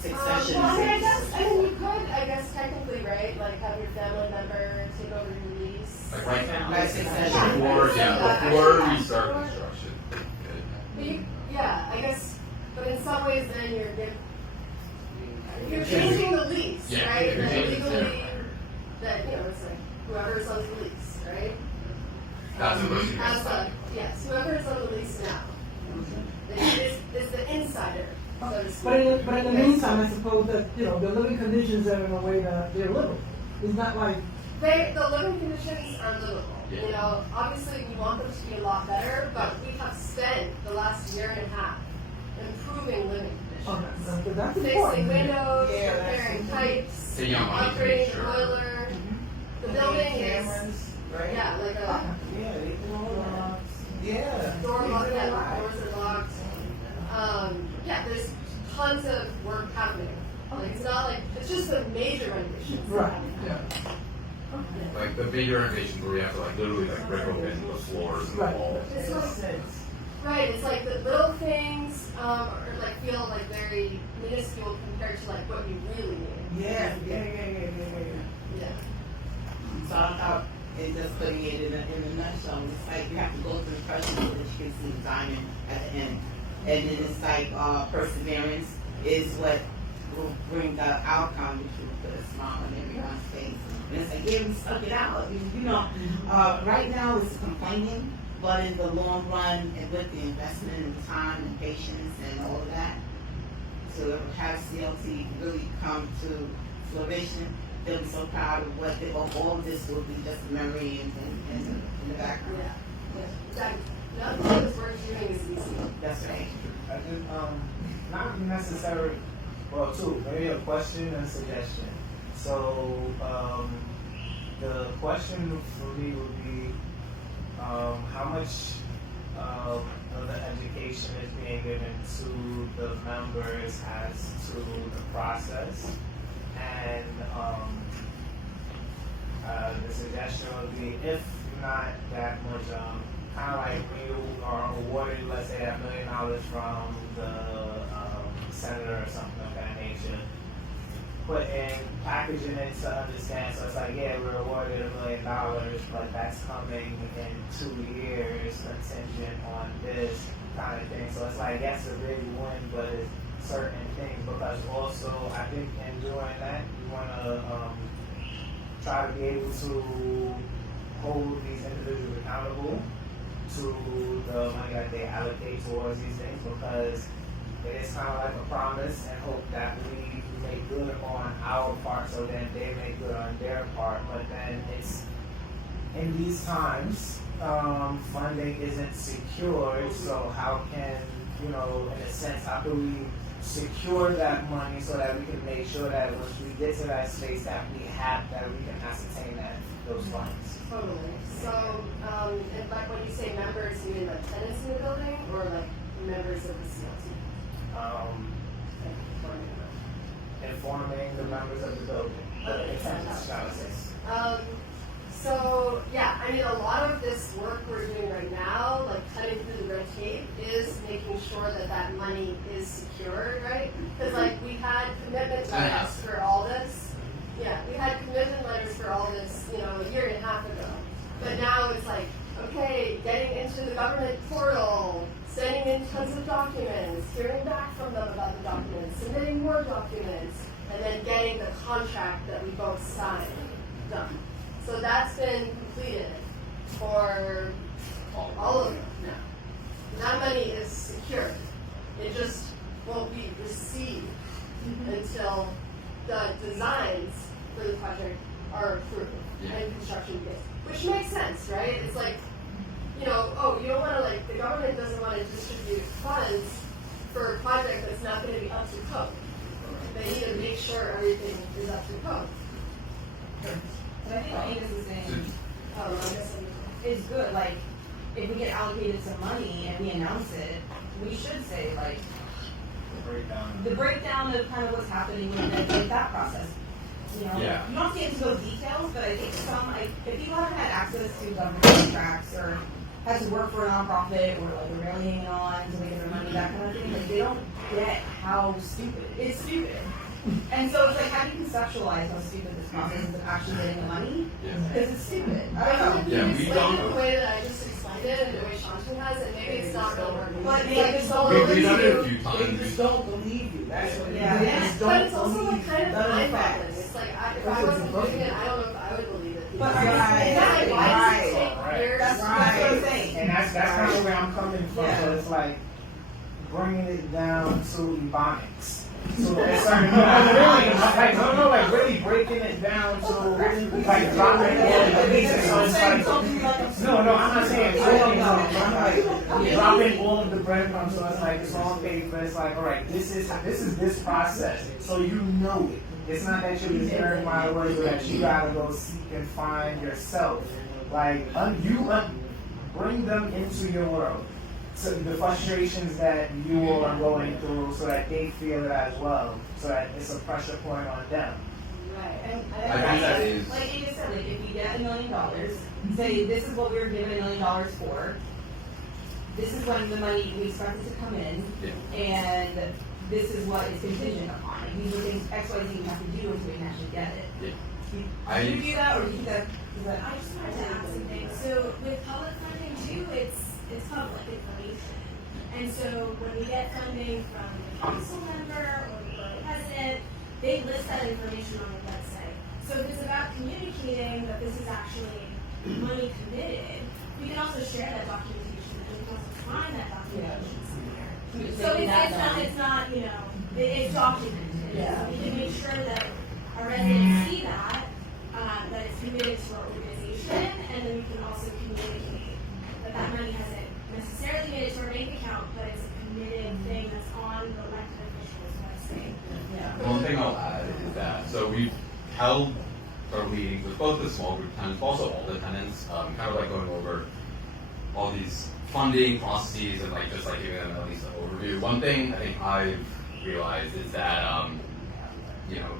Succession. Well, I mean, you could, I guess, technically, right? Like have your family member take over your lease. Like right now. Like succession. Before we start construction. But yeah, I guess, but in some ways, then you're changing the lease, Yeah, right? you're That changing it. legally, that it's like whoever's on the lease, right? That's the first thing. Yes, whoever is on the lease now is the insider, so to speak. But in the meantime, I suppose that, the living conditions are in a way that they're livable. It's not like, The living conditions are livable. Yeah. Obviously we want them to be a lot better, but we have spent the last year and a half improving living conditions. that's Fixing important. windows, Yeah, that's repairing pipes, Taking out money to make upgrading the sure. boiler. The building is, Cameras, right? yeah, like a Yeah, they do all that. Yeah. door lock, They do yeah, all doors are locked. Yeah, there's tons of work happening. Like it's not like, it's just the major renovations. Right. Yeah. Like the bigger renovations where we have to like literally like rip open the floors and the Right. walls. It's like, right, it's like the little things, or like feel like very minuscule compared to like what you really need. Yeah. Yeah. So I thought, and just putting it in a nutshell, it's like you have to go through the pressure so that you can see the diamond at the end. And then it's like perseverance is what will bring the outcome, which will put a smile on everyone's face. And it's like, yeah, we stuck it out. Right now it's complaining, but in the long run, and with the investment and time and patience and all of that, to have CLT really come to fruition, they'll be so proud of all of this will be just a memory in the background. Yeah. Exactly. Not all this work you're doing is easy. That's right. I just, not necessarily, well, two, maybe a question and a suggestion. So, the question for me would be, how much of the education is being given to the members as to the process? And, the suggestion would be, if not that much, kind of like when you are awarded, let's say, $1 million from the senator or something of that nature, packaging it to understand. So it's like, yeah, we're awarded $1 million, but that's coming in 2 years, contingent on this kind of thing. So it's like, yes, a big win, but it's certain things, because also I think in doing that, you want to try to be able to hold these individuals accountable to the money that they allocate towards these things, because it is kind of like a promise and hope that we make good on our part, so then they make good on their part. But then it's in these times, funding isn't secured, so how can, in a sense, how do we secure that money so that we can make sure that once we get to that space that we can ascertain those funds? Totally. So, and like when you say members, you mean like tenants in the building or like members of the CLT? Informing the members of the building. Okay, The tenants, shall I say. So yeah, I mean a lot of this work we're doing right now, like cutting through the red tape, is making sure that that money is secured, right? Because like we had commitment letters for all this. Yeah, we had commitment letters for all this, a year and a half ago. But now it's like, okay, getting into the government portal, sending in tons of documents, hearing back from them about the documents, submitting more documents, and then getting the contract that we both signed done. So that's been completed for all of them now. That money is secured. It just won't be received until the designs for the project are approved and construction begins. Which makes sense, right? It's like you know, oh, you don't want to, like, the government doesn't want to distribute funds for a project that's not going to be up to code. They need to make sure everything is up to code. But I think what Angus is saying I guess is good. Like, if we get allocated some money and we announce it, we should say, like, the breakdown of kind of what's happening with that process. You know, Yeah. you don't have to get into those details, but I think if people haven't had access to government contracts or had to work for a nonprofit or like they're really hanging on to make their money, that kind of thing, like they don't get how stupid it's stupid. And so it's like, how do you conceptualize how stupid this process is of actually getting the money? Because it's stupid. I don't know. Yeah, we don't the know. way that I just explained it and the way Shantu has it, maybe it's not going to work. But maybe I just don't We've believe done it a you. few They times. just don't believe you. That's what it is. Yeah. They just But it's don't also like believe kind of none of the mind-boggling. facts. It's like, if I wasn't doing it, I don't know if I would believe it. But are you Right. Yeah, why does it take Right. years? That's what I'm saying. And that's kind of where I'm coming from. Yeah. So it's like bringing it down to ebonics. So it's like, like really breaking it down to like dropping all of the pieces. So it's like, no, I'm not saying breaking them. I'm like dropping all of the breadcrumbs. So it's like it's on paper. It's like, all right, this is this process. So you know it. It's not that you're just hearing my words or that you gotta go seek and find yourself. Like bring them into your world. So the frustrations that you all are going through, so that they feel it as well, so that it's a pressure point on them. Right. And I think that is. like Amy said, like if you get $1 million, say this is what we were given $1 million for. This is when the money we expect it to come in, and this is what is contingent upon. Like these are things X, Y, Z you have to do until we can actually get it. Yeah. Do you do that, or do you think that? I just wanted to add something. So with public funding too, it's public information. And so when we get funding from the council member or the borough president, they list that information on the website. So if it's about communicating that this is actually money committed, we can also share that documentation and we can also find that documentation somewhere. So it's not, you know, it's documented. Yeah. So we can make sure that our residents see that it's committed to our organization, and then we can also communicate that money hasn't necessarily made it to our bank account, but it's a committed thing that's on the elected officials' website. Yeah. One thing I'll add is that, so we've held our meetings with both the small group tenants, but also all the tenants, kind of like going over all these funding processes and like just like giving them at least an overview. One thing I think I've realized is that, you know,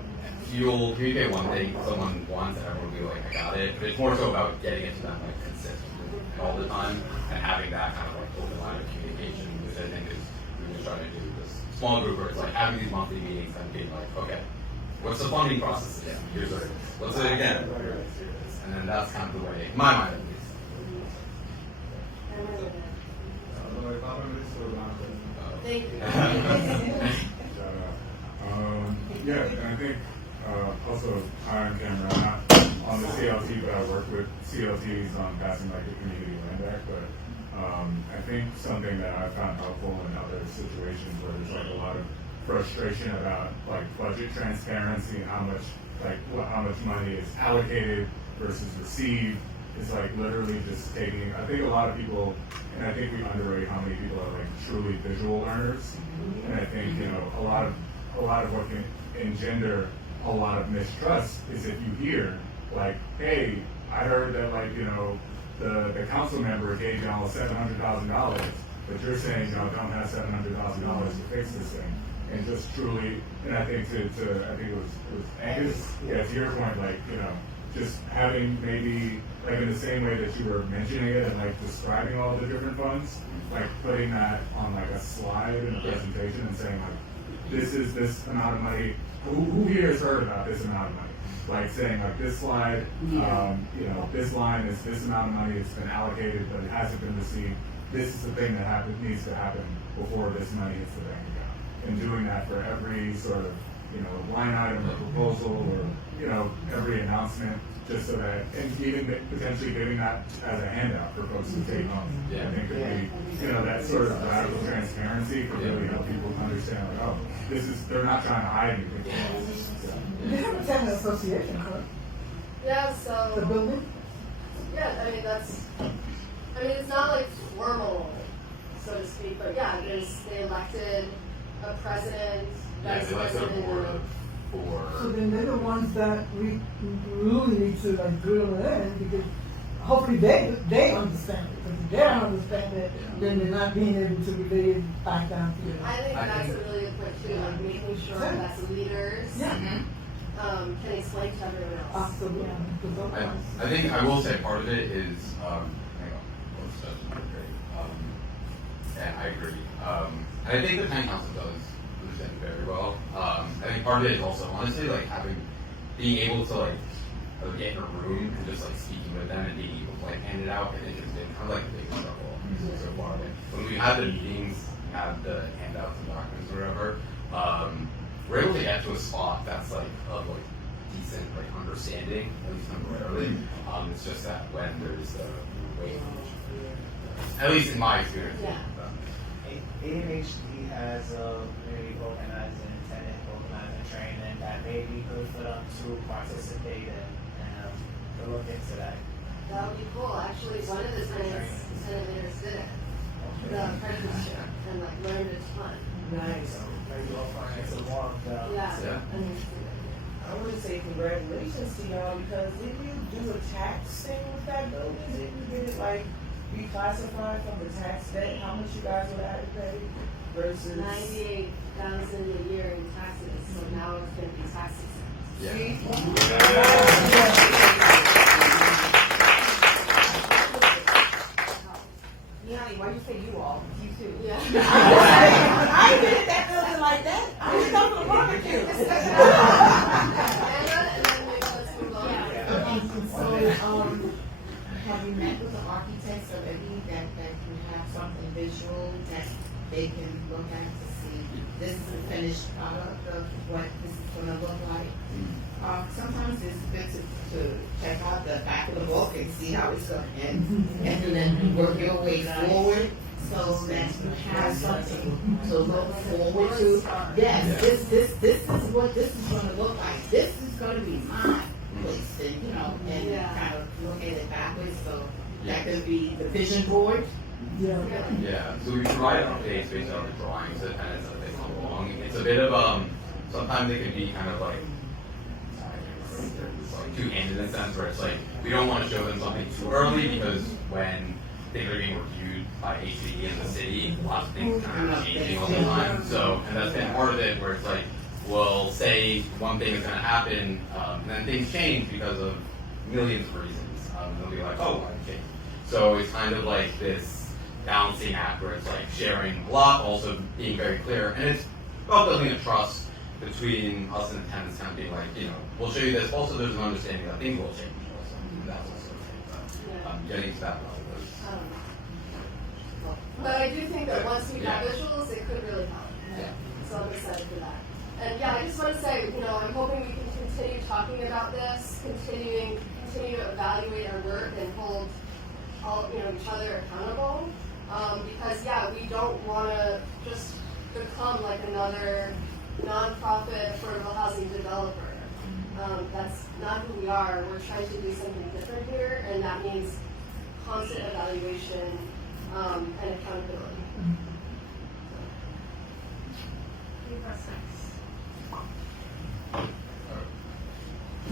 you'll communicate one thing someone wants and everyone will be like, I got it. But it's more so about getting it to them like consistently and all the time and having that kind of like open line of communication, which I think is we've been trying to do this small group where it's like having these monthly meetings and being like, okay, what's the funding process again? Here's what it is. What's it again? Here it is, here it is. And then that's kind of the way, in my mind at least. Thank you. Yeah, and I think also I'm Cameron, I'm not on the CLT, but I work with CLTs on passing like the Community Land Act. But I think something that I found helpful in other situations where there's like a lot of frustration about like budget transparency and how much money is allocated versus received. It's like literally just taking. I think a lot of people, and I think we underrate how many people are like truly visual learners. And I think a lot of what can engender a lot of mistrust is if you hear like, hey, I heard that the council member gave y'all $700,000, but you're saying y'all don't have $700,000 to fix this thing. And just truly, and I think I think it was Angus, to your point, just having maybe in the same way that you were mentioning it and describing all the different funds, putting that on a slide in a presentation and saying this is this amount of money. Who here has heard about this amount of money? Saying this slide, this line is this amount of money. It's been allocated, but it hasn't been received. This is the thing that needs to happen before this money hits the bank account. And doing that for every sort of line item or proposal or every announcement, just so that, and even potentially giving that as a handout for folks to take home. Yeah. I think that that sort of radical transparency could really help people understand, they're not trying to hide anything. They have a tenant association, correct? Yeah, so. The building? Yeah, I mean, I mean, it's not like formal, so to speak, but yeah, they elected a president, Yeah, vice they like their president, board and of four. So then they're the ones that we really need to like drill in, because hopefully they understand it. Because if they don't understand it, then they're not being able to relay it back down to you. I think that's a really good point too, like making sure that the leaders Yeah. can explain to everyone else. Absolutely. I think I will say part of it is, hang on, both sessions are great. And I agree. And I think the town council does understand it very well. I think part of it is also honestly like being able to like get in a room and just like speaking with them and being able to like hand it out. I think it's been kind of like a big struggle so far. Like, when we had the meetings, had the handouts and documents or whatever, we're able to get to a spot that's like of like decent like understanding, at least temporarily. It's just that when there's the wait, at least in my experience. Yeah. AMHD has a very organized and intended organizing training that may be good for them to participate in and to look into that. That would be cool. Actually, one of the senators did it, the apprenticeship, and like learned a ton. Nice. Maybe we'll find some more of them. Yeah. I want to say congratulations to y'all, because if you do a tax thing with that building, if you get it like reclassified from the tax debt, how much you guys would have to pay versus $98,000 a year in taxes, so now it's going to be tax exempt. Yeah, why you say you all? You too. Yeah. I ain't been in that building like that. I just come from barbecue. And then maybe let's move on. So, have you met with the architects already that you have something visual that they can look at to see this is the finished product of what this is gonna look like? Sometimes it's good to check out the back of the book and see how it's gonna end, and then work your way forward so that you have something to look forward to. Yes, this is what this is gonna look like. This is gonna be my place, and and kind of look at it backwards. So that could be the vision board. Yeah, so we provide updates based on the drawings to tenants as they come along. It's a bit of sometimes it can be kind of like two-handed in a sense, where it's like we don't want to show them something too early, because when things are being reviewed by HCD in the city, lots of things kind of changing all the time. So, and that's been part of it, where it's like we'll say one thing is going to happen, and then things change because of millions of reasons. And they'll be like, oh, why did it change? So it's kind of like this balancing act where it's like sharing a lot, also being very clear, and it's about building a trust between us and the tenants, kind of being like, we'll show you this. Also, there's an understanding that things will change. Also, that's also getting to that level. But I do think that once we have visuals, it could really help. Yeah. So I'm excited for that. And yeah, I just want to say, I'm hoping we can continue talking about this, continue to evaluate our work and hold all each other accountable. Because we don't want to just become like another nonprofit affordable housing developer. That's not who we are. We're trying to do something different here, and that means constant evaluation and accountability. Any questions?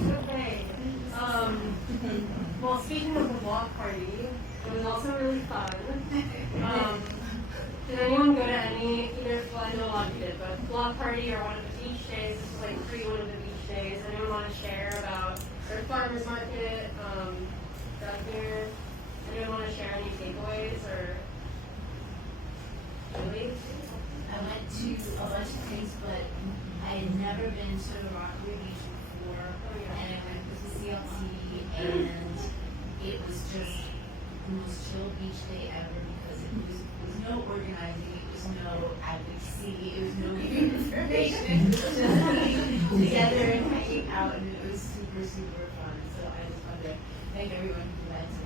Okay. Well, speaking of the block party, it was also really fun. Did anyone go to any, I know a lot of you did, but block party or one of the beach days? This was like one of the beach days. Anyone want to share about their farmers market down here? Anyone want to share any takeaways or? Julie? I went to a bunch of things, but I had never been to Rockaway Beach before, and I went with the CLT, and it was just the most chill beach day ever, because it was no organizing, it was no advocacy, it was no information, just being together and hanging out, and it was super, super fun. So I just want to thank everyone who went to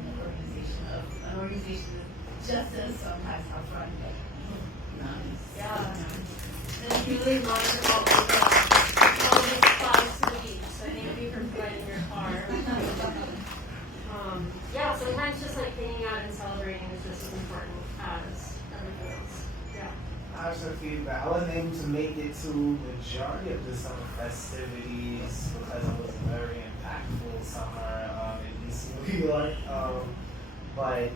an organization that just does sometimes have fun. Nice. Yeah. And Julie wanted all the spots to the beach, so thank you for providing your car. Sometimes just like hanging out and celebrating is to majority of the summer festivities because it was a very impactful summer in East New York. But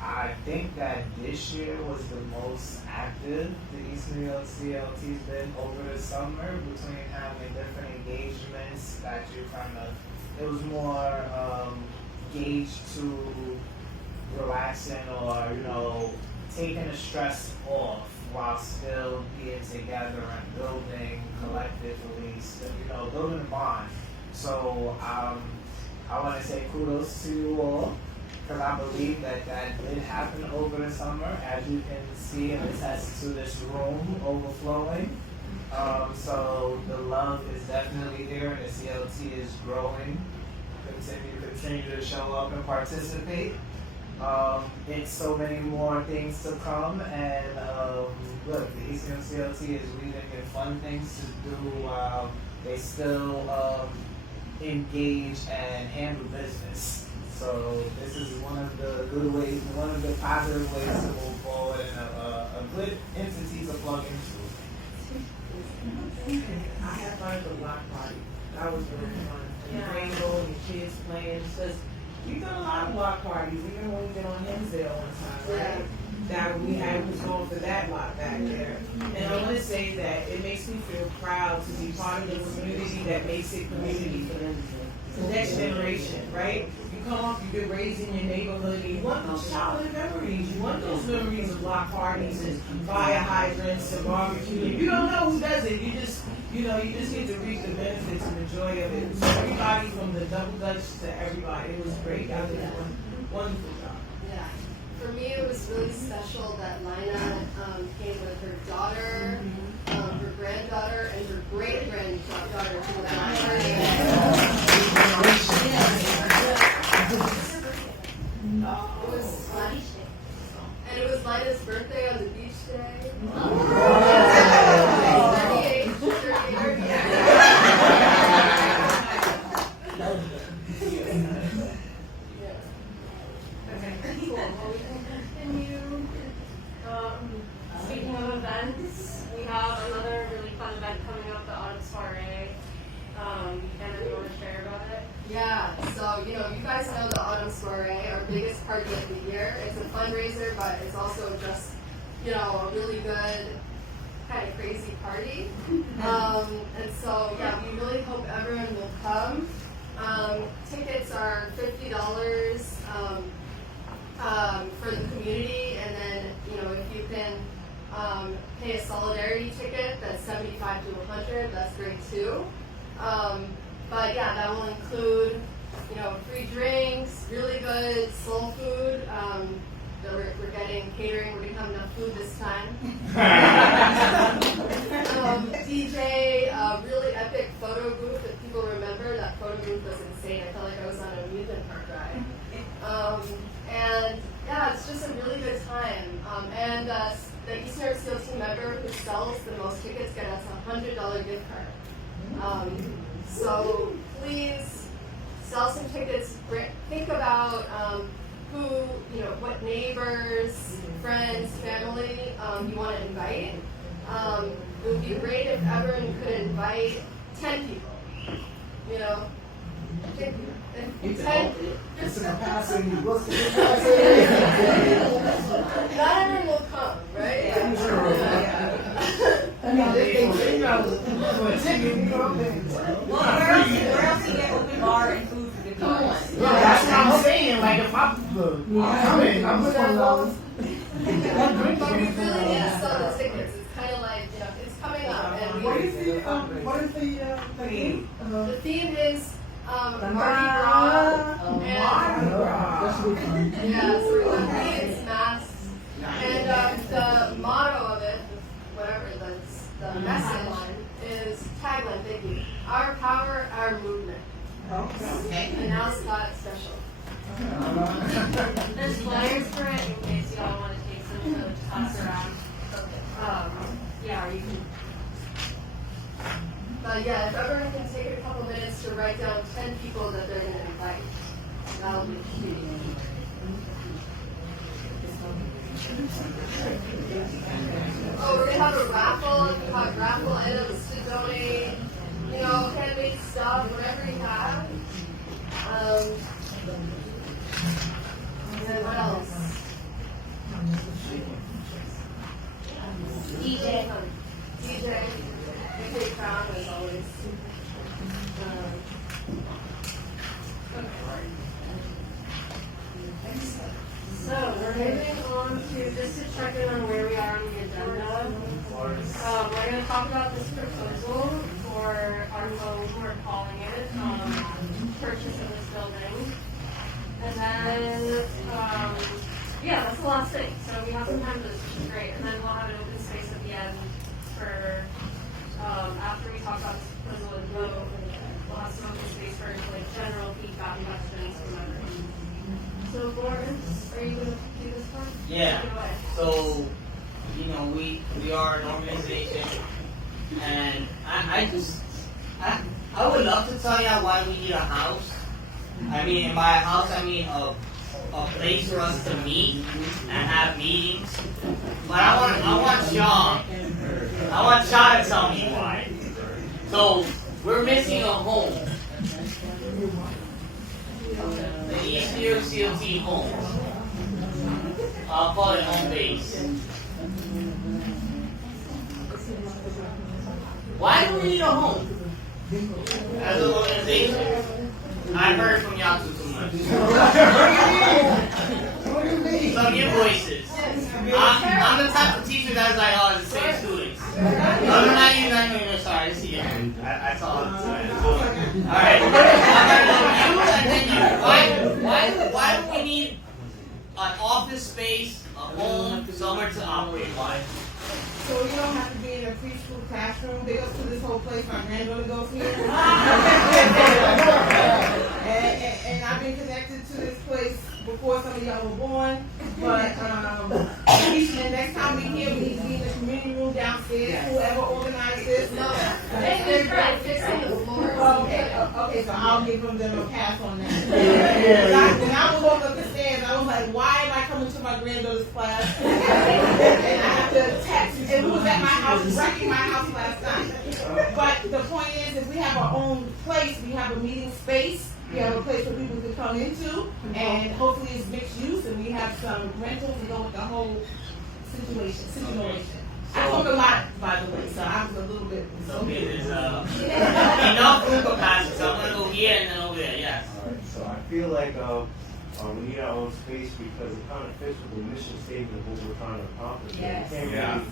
I think that this year was the most active the East New York CLT's been over the summer, between having different engagements that you it was more gauged to relaxing or, taking the stress off while still being together and building collectively, building a bond. So I want to say kudos to you all, because I believe that did happen over the summer, as you can see and attest to this room overflowing. So the love is definitely here, and the CLT is growing. Continue to show up and participate. It's so many more things to come, and look, the East NY CLT is leading in fun things to do while they still engage and handle business. So this is one of the good ways, one of the positive ways to move forward, and a good entity to plug into. I had fun at the block party. That was really fun. And rainbow and kids playing. Because we've done a lot of block parties, even when we did on Hinsdale one time, right? That we was going for that block back there. And I want to say that it makes me feel proud to be part of the community that makes it community for the next generation, right? You come up, you've been raised in your neighborhood, and you want those childhood memories. You want those memories of block parties and fire hydrants and barbecue. And you don't know who does it. You just get to reap the benefits and the joy of it. So everybody from the double dutch to everybody, it was great. I did a wonderful job. Yeah. For me, it was really special that Lina came with her daughter, her granddaughter, and her great-granddaughter to the party. It was fun. And it was Lina's birthday on the beach day. 38. Speaking of events, we have another really fun event coming up, the Autumn Soiree. And you want to share about it? Yeah, so you guys know the Autumn Soiree, our biggest party of the year. It's a fundraiser, but it's also just, a really good, kind of crazy party. And so, yeah, we really hope everyone will come. Tickets are $50 for the community, and then, if you can pay a solidarity ticket, that's $75 to $100, that's great too. But yeah, that will include, free drinks, really good soul food. We're getting catering. We're gonna have enough food this time. DJ, really epic photo booth. If people remember, that photo booth was insane. I felt like I was on an amusement park ride. And yeah, it's just a really good time. And the East NY CLT member who sells the most tickets gets a $100 gift card. So please sell some tickets. Think about who, what neighbors, friends, family you want to invite. It would be great if everyone could invite 10 people. 10. It's a capacity. What's the capacity? Not everyone will come, right? Where else to get open bar and food for $50? That's what I'm saying. Like, if I'm coming, I'm just one of those. But we really need to sell the tickets. It's kind of like, it's coming up. And What is the theme? The theme is Mardi Gras. Yeah, so we're going to masks. And the motto of it, whatever the message is, tagline, thank you. Our power, our movement. Okay. And now Scott special. There's flyers for it in case you all want to take some to toss around. Yeah, or you can. But yeah, if everyone can take a couple minutes to write down 10 people that they're going to invite, that'll be huge. Oh, we're gonna have a raffle. You have raffle items to donate. You know, handmade stuff, whatever you have. And then what else? DJ. DJ Crown as always. So we're moving on to just to check in on where we are on the agenda. We're going to talk about this proposal for our home, we're calling it, purchase of this building. And then, yeah, that's the last thing. So we have some time for this, which is great. And then we'll have an open space at the end for, after we talk about this proposal and vote, we'll have some open space for like general feedback and questions from members. So Lawrence, are you going to do this one? Yeah. So, you know, we are an organization, and I would love to tell you why we need a house. I mean, by a house, I mean a place for us to meet and have meetings. But I want Sean to tell me why. So we're missing a home. The East New York CLT home. I'll call it home base. Why do we need a home? As an organization. I've heard from y'all too much. Some new voices. I'm the type of teacher that's like, oh, it's the same students. No, they're not even sorry, I see you. I saw it. Alright. You and then you. Why do we need an office space, a home, somewhere to operate? Why? So you don't have to be in a preschool classroom. They go to this whole place my granddaughter goes here. and I've been connected to this place before some of y'all were born. But the next time we here, we need to be in the community room downstairs. Whoever organized this. No, they're fixing the floor. Okay, so I'll give them a pass on that. When I was walking up the stairs, I was like, why am I coming to my granddaughter's class? And I have to text. And who was at my house, wrecking my house last night. But the point is, if we have our own place, we have a meeting space. We have a place for people to come into, and hopefully it's mixed use, and we have some rentals to go with the whole situation. I talk a lot, by the way, so I was a little bit. Okay, there's enough room capacity, so I'm going to go here and then over there, yes. Alright, so I feel like we need our own space because it kind of fits with the mission statement of what we're trying to accomplish. Yes. We can't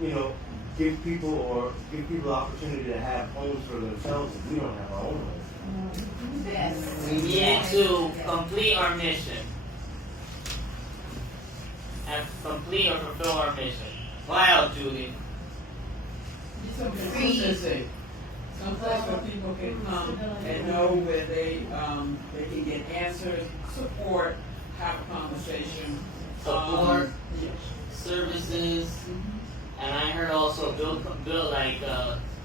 really, give people the opportunity to have homes for themselves if we don't have our own homes. Yes. We need to complete our mission. And complete or fulfill our mission. Why out, Julie? Someplace where people can come and know where they can get answers, support, have a conversation. Support, services, and I heard also build like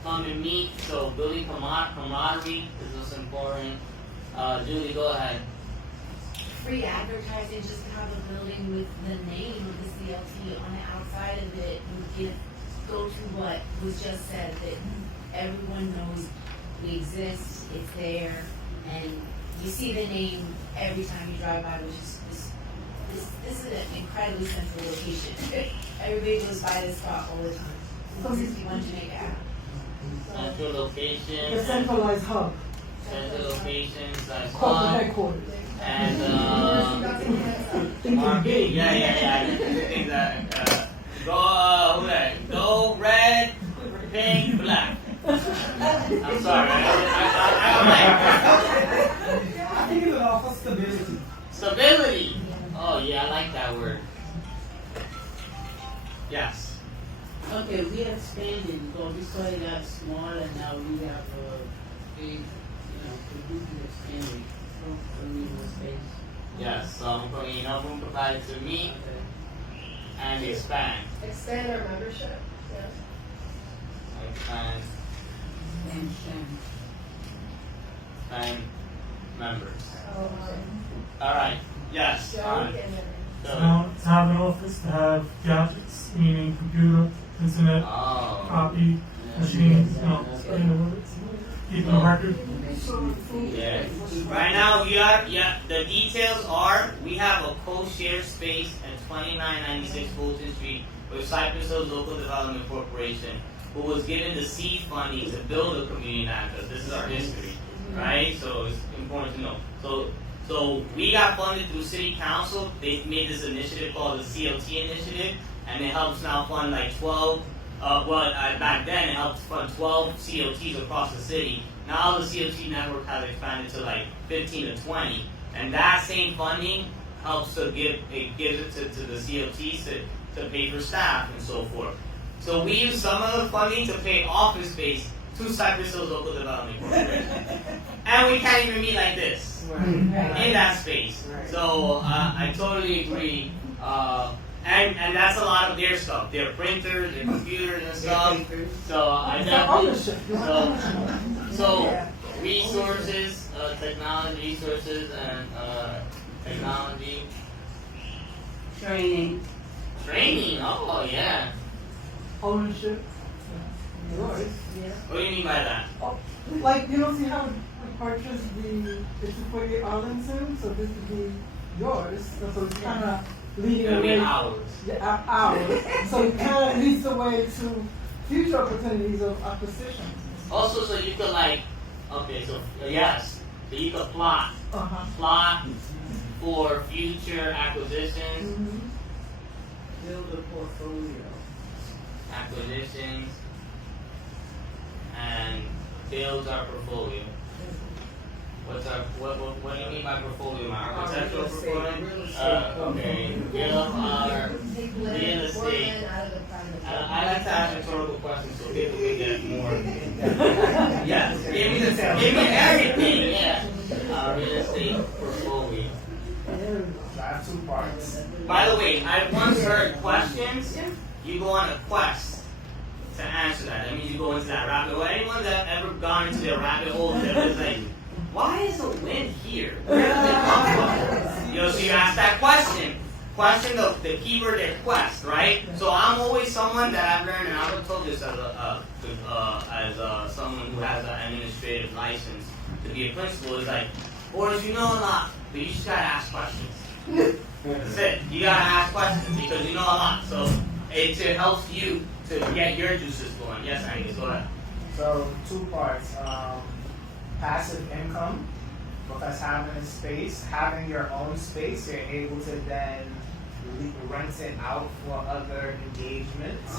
come and meet. So building camaraderie is what's important. Julie, go ahead. Free advertising, just to have a building with the name of the CLT on the outside of it would go to what was just said, that everyone knows we exist, it's there, and you see the name every time you drive by, which is this is an incredibly central location. Everybody goes by this spot all the time. 61 Jamaica Ave. Central location. The centralized hub. Central location, size Corporate hub. headquarters. And RB, yeah. Go red, pink, black. I'm sorry. I think it would offer stability. Stability. Oh yeah, I like that word. Yes. Okay, we are expanding because we started out small and now we have a big, we do keep expanding. So we need more space. Yes, so I'm putting enough room provided to meet and expand. Expand our membership. Expand members. Alright, yes. Joe Alright. and To have an office, to have gadgets, meaning computer, internet, copy, machines, keeping a record. Yeah. Right now, the details are, we have a co-shared space at 2996 Fulton Street with Cypress Hills Local Development Corporation, who was given the seed funding to build a community address. This is our history, right? So it's important to know. So we got funded through City Council. They made this initiative called the CLT Initiative, and it helps now fund like 12. Back then it helped fund 12 CLTs across the city. Now the CLT network has expanded to like 15 to 20, and that same funding helps to gives it to the CLTs to pay for staff and so forth. So we use some of the funding to pay office space to Cypress Hills Local Development Corporation, and we can't even meet like this in that space. So I totally agree. And that's a lot of their stuff, their printers, their computers and stuff. So I definitely, so resources, technology resources and technology. Training. Oh yeah. Ownership. Yours. Yeah. What do you mean by that? Like, you don't see how we purchased the 248 Arlington, so this would be yours. So it's kind of leading It'll be away. ours. Yeah, ours. So it kind of leads the way to future opportunities of acquisitions. Also, so you could like, okay, so yes, so you could plot for future acquisitions. Build a portfolio. Acquisitions and builds our portfolio. What do you mean by portfolio? My architectural portfolio? Okay. Build our real estate. I like to ask rhetorical questions so people can get more. Yes. Give me everything. Yeah. Real estate portfolio. So I have 2 parts. By the way, I once heard questions. You go on a quest to answer that. That means you go into that rabbit hole. Anyone that ever gone into their rabbit hole that was like, why is the wind here? Where did it come from? So you ask that question. Question the keyword, their quest, right? So I'm always someone that I've learned, and I've been told this as someone who has an administrative license to be a principal, is like, Boris, you know a lot, but you just gotta ask questions. That's it. You gotta ask questions because you know a lot. So it helps you to get your juices going. Yes, Angus, go ahead. So 2 parts. Passive income, because having your own space, you're able to then rent it out for other engagements.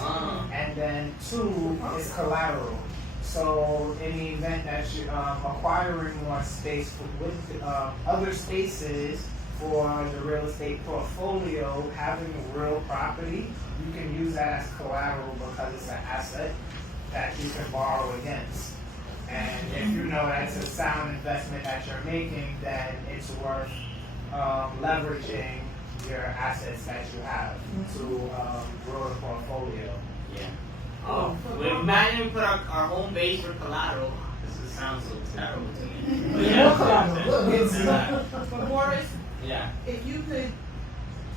And then 2 is collateral. So in the event that you're acquiring more space with other spaces for the real estate portfolio, having real property, you can use that as collateral because it's an asset that you can borrow against. And if you know that's a sound investment that you're making, then it's worth leveraging your assets that you have to grow the portfolio. Yeah. Imagine we put our home base for collateral. This sounds so terrible to me. But yeah. But Morris, yeah. if you could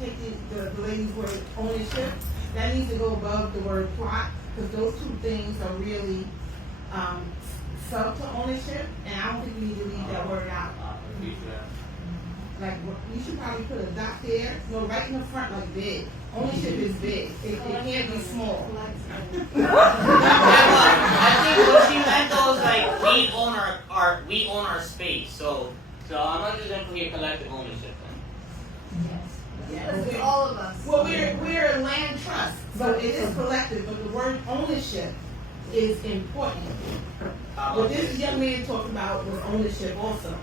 take the lady's word ownership, that needs to go above the word plot, because those 2 things are really sub to ownership, and I don't think we need to leave that word out. Like, you should probably put a dot there, no, right in the front, like big. Ownership is big. It can't be small. I think what she meant though is like we own our space. So I'm not just gonna put here collective ownership then. Yes. Yes, all of us. Well, we're a land trust, so it is collective, but the word ownership is important. What this young man talked about was ownership also,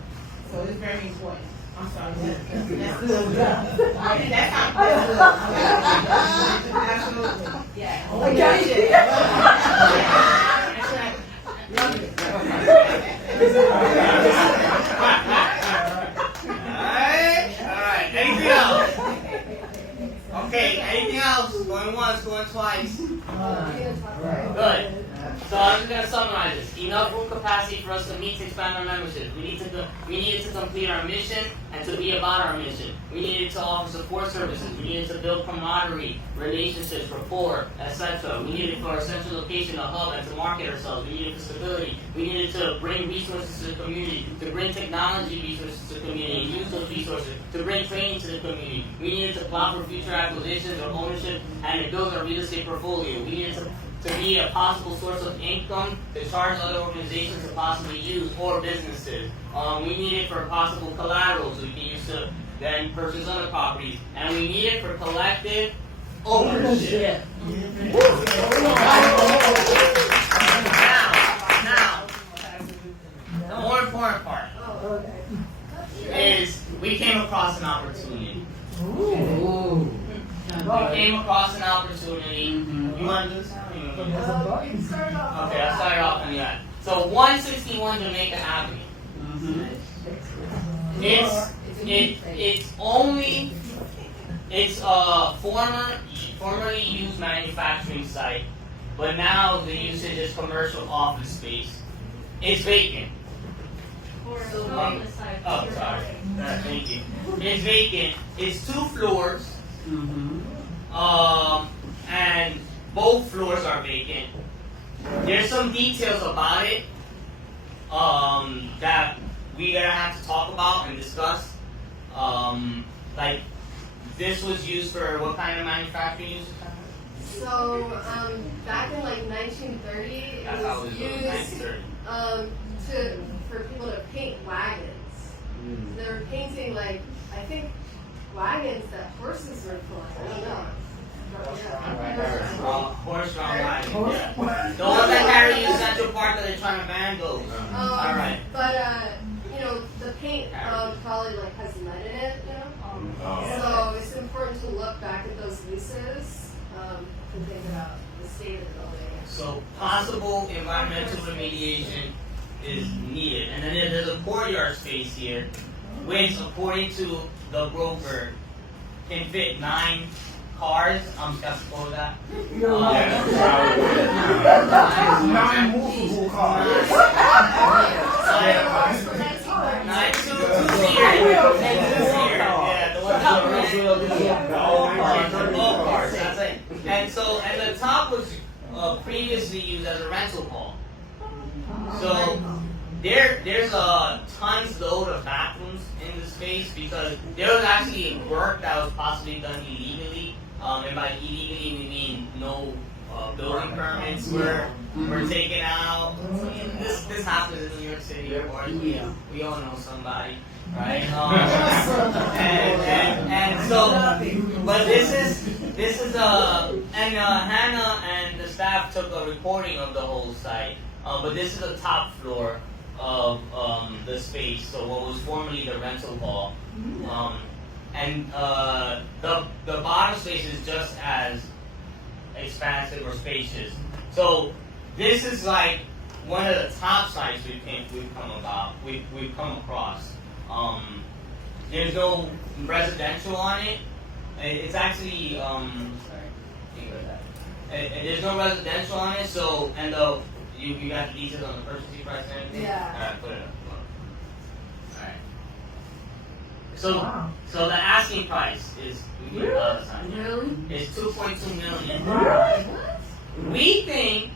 so it's very important. I'm sorry. That's good. That's how. Absolutely. Yeah. Ownership. That's right. Love it. Alright. Anything else? Okay, anything else? Going once, going twice. Good. So I'm just gonna summarize this. Enough room capacity for us to meet to expand our membership. We needed to complete our mission and to be about our mission. We needed to offer support services. We needed to build camaraderie, relationships, rapport, etc. We needed for our central location a hub and to market ourselves. We needed for stability. We needed to bring resources to the community, to bring technology resources to the community, and use those resources, to bring training to the community. We needed to plan for future acquisitions or ownership and to build our real estate portfolio. We needed to be a possible source of income to charge other organizations to possibly use or businesses. We need it for possible collateral so we can use to then purchase other properties. And we need it for collective ownership. Now, the more important part is we came across an opportunity. We came across an opportunity. You want to do this? Okay, I'll start off on that. So 161 Jamaica Avenue. It's a formerly used manufacturing site, but now the usage is commercial office space. It's vacant. Oh, sorry. Thank you. It's vacant. It's 2 floors. And both floors are vacant. There's some details about it that we're gonna have to talk about and discuss. Like this was used for what kind of manufacturing use? So back in like 1930, it was used for people to paint wagons. They were painting like I think wagons that horses were pulling. I don't know. Horse-drawn wagon. Yeah. The ones that carry you Central Park that they're trying to ban those. All right. But you know, the paint probably like has lead in it. You know, so it's important to look back at those leases to think about the state of the building. So possible environmental remediation is needed, and then there's a courtyard space here, which according to the broker can fit 9 cars. I'm skeptical of that. 9 movable cars. 9 two-seater. Yeah, the one all cars. That's it. And so, and the top was previously used as a rental hall. So there's a tons load of bathrooms in the space because there was actually work that was possibly done illegally. And by illegally we mean no building permits were taken out. This happens in New York City, of course. We all know somebody, right? And so, but this is and Hannah and the staff took a recording of the whole site. But this is the top floor of the space, so what was formerly the rental hall. And the bottom space is just as expansive or spacious. So this is like one of the top sites we've come across. There's no residential on it. It's actually there's no residential on it. So and you got the details on the purchasing price and everything. Yeah. All right, put it up. So the asking price is we get all the time. It's $2.2 million. We think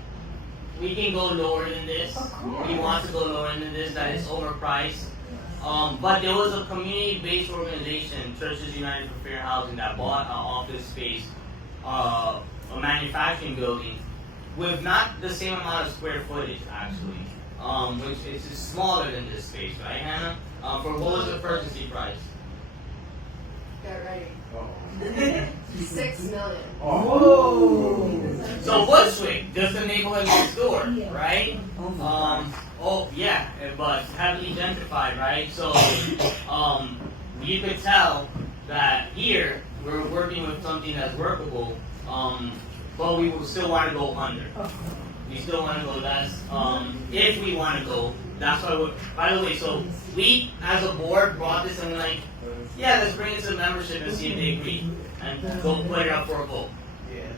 we can go lower than this. We want to go lower than this. That is overpriced. But there was a community-based organization, Churches United for Fair Housing, that bought an office space, a manufacturing building, with not the same amount of square footage actually, which is smaller than this space, right, Hannah? For what was the purchasing price? Get ready. 6 million. So Bushwick, just the neighborhood next door, right? But heavily gentrified, right? So you could tell that here we're working with something that's workable, but we will still want to go under. We still want to go less. If we want to go, that's why by the way, so we as a board brought this and we're like, yeah, let's bring it to the membership and see if they agree. And go put it up for a vote.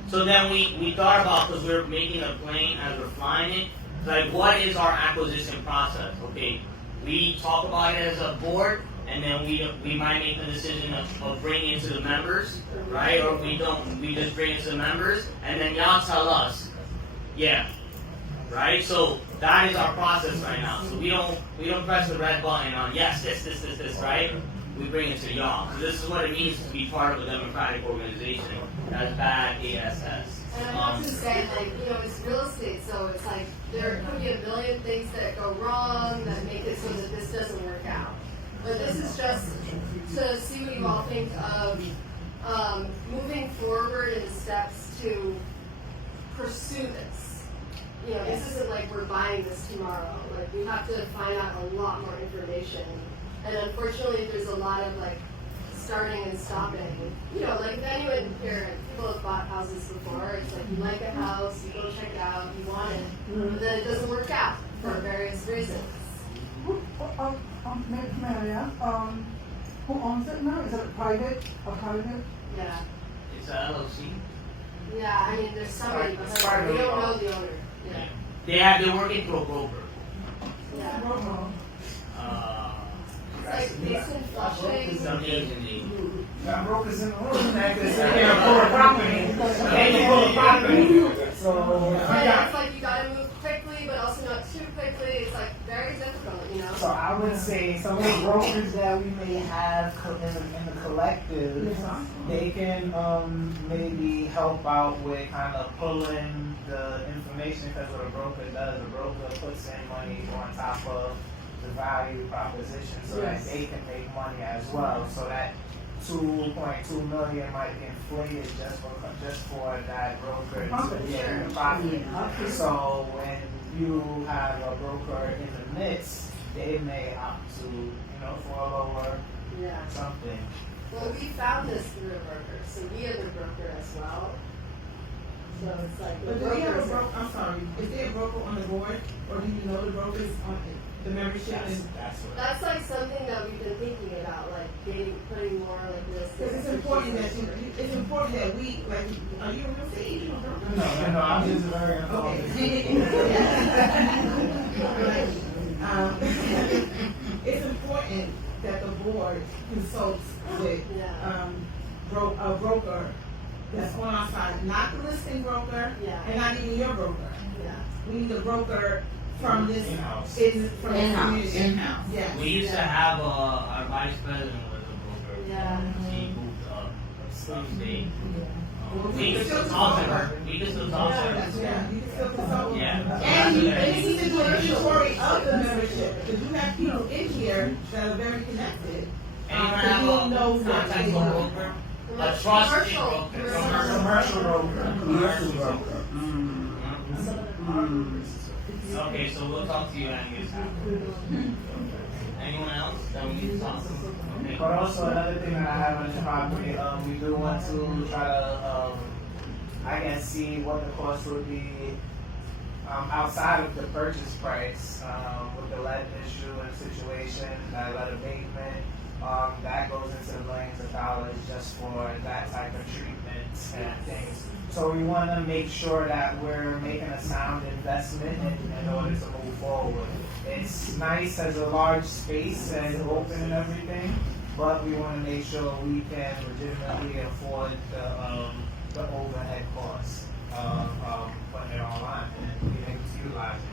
So then we thought about, because we're making a plane as we're flying it, like what is our acquisition process? Okay, we talk about it as a board, and then we might make the decision of bringing it to the members, right? Or if we don't, we just bring it to the members, and then y'all tell us, yeah, right? So that is our process right now. So we don't press the red button on yes, this, right? We bring it to y'all. So this is what it means to be part of a democratic organization. That's bad ASS. And I have to say, like, you know, it's real estate, so it's like there could be a million things that go wrong that make it so that this doesn't work out. But this is just to see what you all think of moving forward in steps to pursue this. You know, this isn't like we're buying this tomorrow. Like, we have to find out a lot more information. And unfortunately, there's a lot of like starting and stopping. You know, like if anyone here, people have bought houses before, it's like you like a house, you go check it out, you want it, but then it doesn't work out for various reasons. Maria, who owns it now? Is it private or private? Yeah. It's a LLC. Yeah, I mean, there's somebody behind it. We don't know the owner. Yeah. They're working through a broker. Yeah. It's like based in Flushing. Some agency. Got brokers in the room, man, because they're going to pull a property. They can pull a property. So, It's like you gotta move quickly, but also not too quickly. It's like very difficult, you know? So I would say some of the brokers that we may have in the collective, they can maybe help out with kind of pulling the information, because what a broker does, a broker puts in money on top of the value proposition so that they can make money as well. So that 2.2 million might be inflated just for that broker to get the profit. So when you have a broker in the midst, they may opt to, for a lower something. Well, we found this through a broker, so we are the broker as well. So it's like the But do we have a brokers. broker, I'm sorry, is there a broker on the board, or do you know the brokers on the membership? That's like something that we've been thinking about, like putting more like this. Because it's important that it's important that we, like, are you a real estate agent or broker? No, I'm just very It's important that the board consults with a broker that's on our side, not the listing broker, and not even your broker. We need a broker from this in-house. From this community. In-house. We used to have our vice president was a broker. Yeah. She moved up upstate. We can still talk to her. We can still talk to her. Yeah, you can still consult. Yeah. And you need to do an inventory of the membership, because you have people in here that are very connected. Anyone So have you'll know a what contact they for a know. broker? A trusted broker. Commercial broker. Commercial broker. Okay, so we'll talk to you when it gets happening. Anyone else that we need to talk to? Okay. But also another thing that I have on the property, we do want to try to, see what the cost would be outside of the purchase price with the lead issue and situation, that lead abatement. That goes into the millions of dollars just for that type of treatment and things. So we want to make sure that we're making a sound investment in order to move forward. It's nice as a large space and open and everything, but we want to make sure we can legitimately afford the overhead costs of putting it online and being able to utilize it.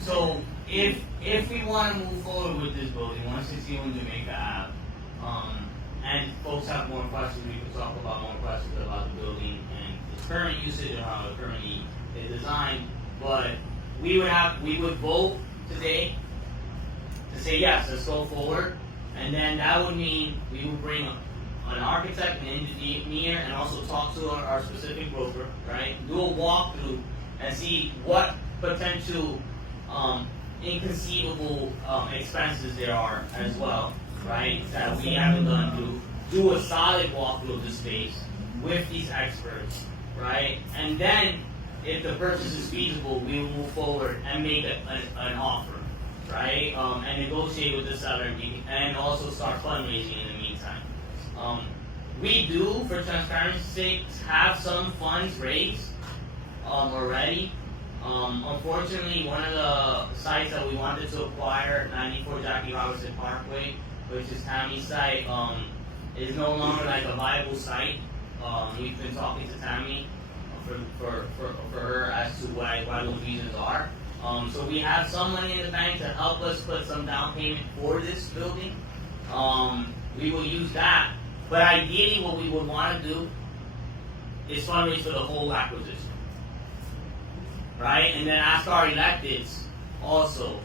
So if we want to move forward with this building, 161 Jamaica Ave, and folks have more questions, we can talk about more questions about the building and its current usage and how it currently is designed. But we would vote today to say yes, let's go forward, and then that would mean we would bring an architect, an engineer, and also talk to our specific broker, right? Do a walkthrough and see what potential inconceivable expenses there are as well, right? That we haven't done to do a solid walkthrough of the space with these experts, right? And then, if the purchase is feasible, we will move forward and make an offer, right? And negotiate with the seller and also start fundraising in the meantime. we do, for transparency's sake, have some funds raised already. Unfortunately, one of the sites that we wanted to acquire, 94 Jackie Robinson Parkway, which is Tammy's site, is no longer like a viable site. We've been talking to Tammy for her as to why those reasons are. So we have some money in the bank to help us put some down payment for this building. We will use that. But ideally what we would want to do is fundraise for the whole acquisition. Right? And then ask our electeds also.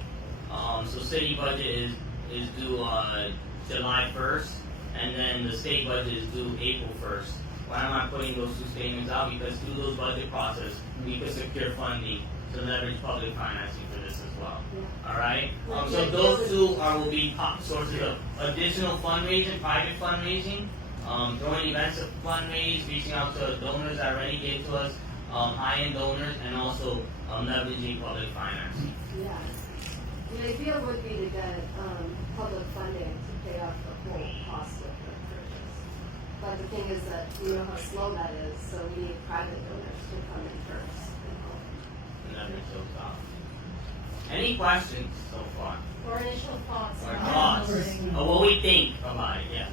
So city budget is due July 1st, and then the state budget is due April 1st. Why am I putting those two statements out? Because through those budget process, we could secure funding to leverage public financing for this as well. Alright? So those two will be sources of additional fundraising, private fundraising, throwing events of fundraise, reaching out to donors that already gave to us, high-end donors, and also leveraging public financing. Yeah. The idea would be to get public funding to pay off the whole cost of the purchase. But the thing is that we know how slow that is, so we need private donors to come in first and help. And that makes those out. Any questions so far? Or initial thoughts. Or thoughts? Or what we think about it, yeah.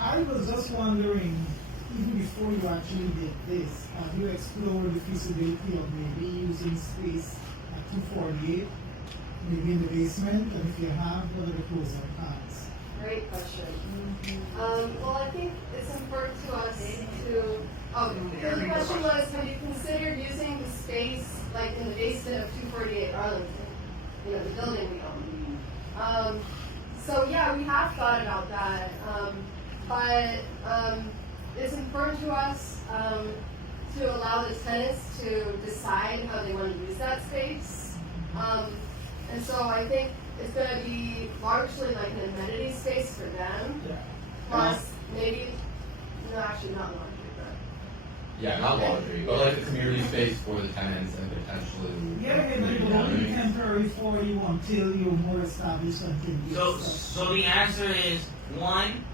I was just wondering, even before you actually did this, have you explored the feasibility of maybe using space at 248, maybe in the basement? And if you have, what are the pros and cons? Great question. Well, I think it's important to us to. The question was, have you considered using the space like in the basement of 248 Arlington? You know, the building we own. So yeah, we have thought about that, but it's important to us to allow the tenants to decide how they want to use that space. And so I think it's going to be largely like an amenity space for them. Plus, maybe, no, actually not laundry, but. Yeah, not laundry, but like the community space for the tenants and potentially. Yeah, it will be temporary for you until you're more established and can use So the answer is, one,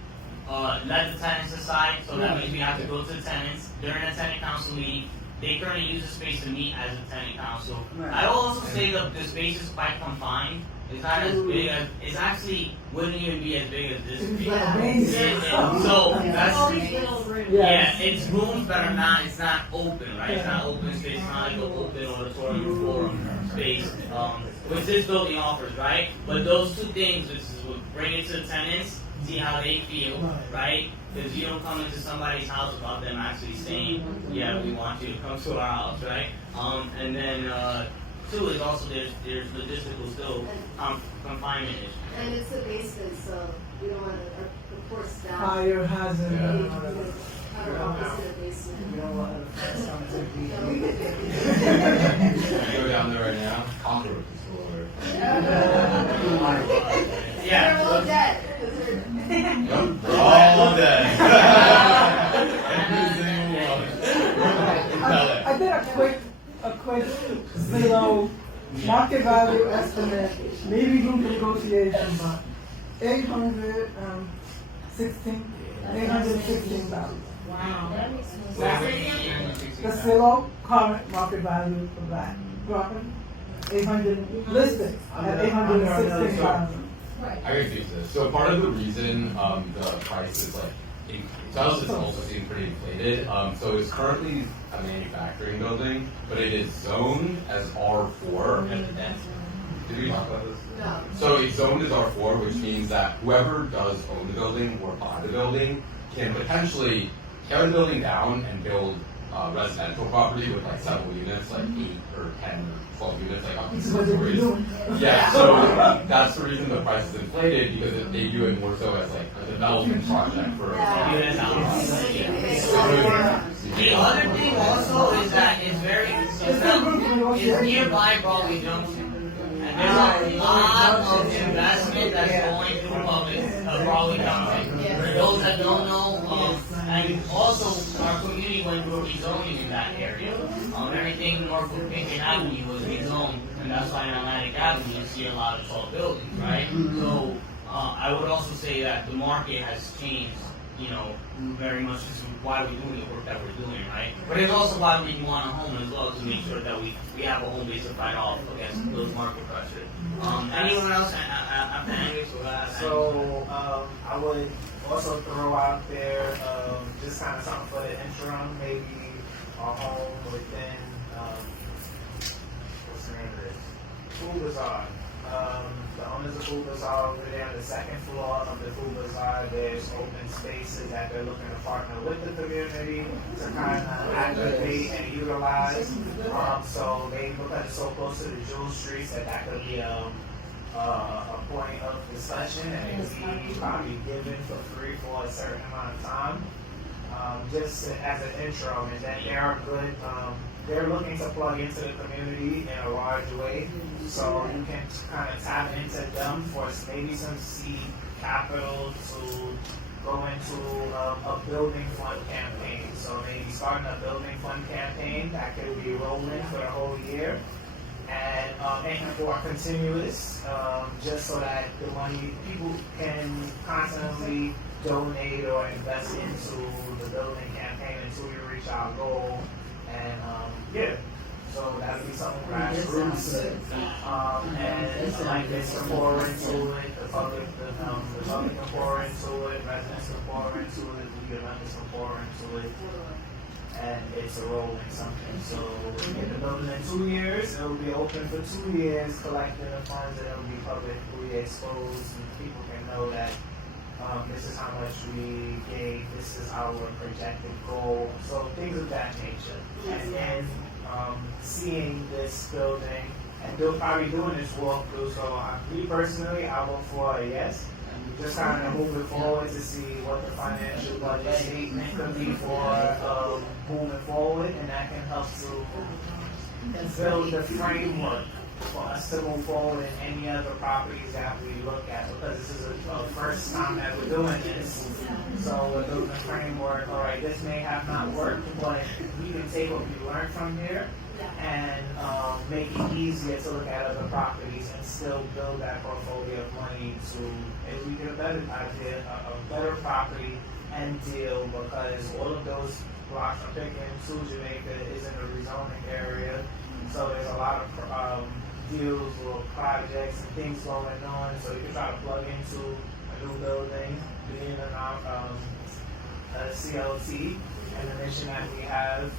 let the tenants decide, so that means we have to go to the tenants during a tenant council meeting. They currently use the space to meet as a tenant council. I will also say that the space is quite confined. It's not as big as, it's actually wouldn't even be as big as this space. So that's, yeah, it's rooms that are not, it's not open, right? It's not open space, it's not like an open auditorium forum space, which this building offers, right? But those two things, which is what bring it to the tenants, see how they feel, right? Because you don't come into somebody's house without them actually saying, yeah, we want you to come to our house, right? And then two is also there's logistical still confinement issues. And it's a basement, so we don't want to, of course, staff. Fire hazard. Our office in a basement. We don't want to Can I go down there right now? Cockroaches galore. Yeah. They're all dead. Yep, we're all dead. I did a quick zero market value estimate, maybe due to negotiation, but $816,000. Wow, that makes no sense. The Zillow current market value for that property, 800 listed at 816,000. I can fix this. So part of the reason the price is like, to us it also seems pretty inflated. So it's currently a manufacturing building, but it is zoned as R4. Did we talk about this? No. So it's zoned as R4, which means that whoever does own the building or buy the building can potentially tear the building down and build residential property with like several units, like 8 or 10 or 12 units, like up to 6 stories. Yeah, so that's the reason the price is inflated, because they do it more so as like a development project for The other thing also is that it's very, it's nearby Broadway Junction. And there's a lot of investment that's going through Broadway Junction. For those that don't know, and also our community went through a rezoning in that area. Everything north of Pickett Avenue was rezoned, and that's why on Atlantic Avenue you see a lot of tall buildings, right? So I would also say that the market has changed you know, very much is why we're doing the work that we're doing, right? But it's also why we want a home as well, to make sure that we have a home base to fight off against those market pressure. Anyone else after Andrew? So I would also throw out there just kind of something for the interim, maybe a home within what's the name of this? Food Bazaar. The owners of Food Bazaar over there on the second floor of the Food Bazaar, there's open spaces that they're looking to partner with the community to kind of activate and utilize. So they look at it so close to the jewel streets that could be a point of discussion, and it could be probably given for free for a certain amount of time, just as an interim. And then they are good. They're looking to plug into the community in a large way, so you can kind of tap into them for maybe some seed capital to go into a building fund campaign. So maybe starting a building fund campaign that could be rolling for the whole year, and for continuous, just so that the money people can constantly donate or invest into the building campaign until we reach our goal. And so that would be something grassroots, and like this can pour into it, the public can pour into it, residents can pour into it, legal members can pour into it, and it's a rolling something. So we get the building in 2 years, it will be open for 2 years, collecting the funds, and it will be publicly exposed, and people can know that this is how much we gave, this is our projected goal, so things of that nature. And then seeing this building, and they'll probably doing this walkthrough, so me personally, I vote for a yes. Just kind of moving forward to see what the financial budget statement could be for moving forward, and that can help to build the framework for us to move forward in any other properties that we look at, because this is the first time that we're doing this. So we're building a framework. All right, this may have not worked, but we can take what we learned from here and make it easier to look at other properties and still build that portfolio of money to, if we get a better idea, a better property and deal, because all of those blocks I'm picking to Jamaica is in the rezoning area. So there's a lot of deals or projects and things going on, so you can try to plug into a new building, being a CLT and the mission that we have,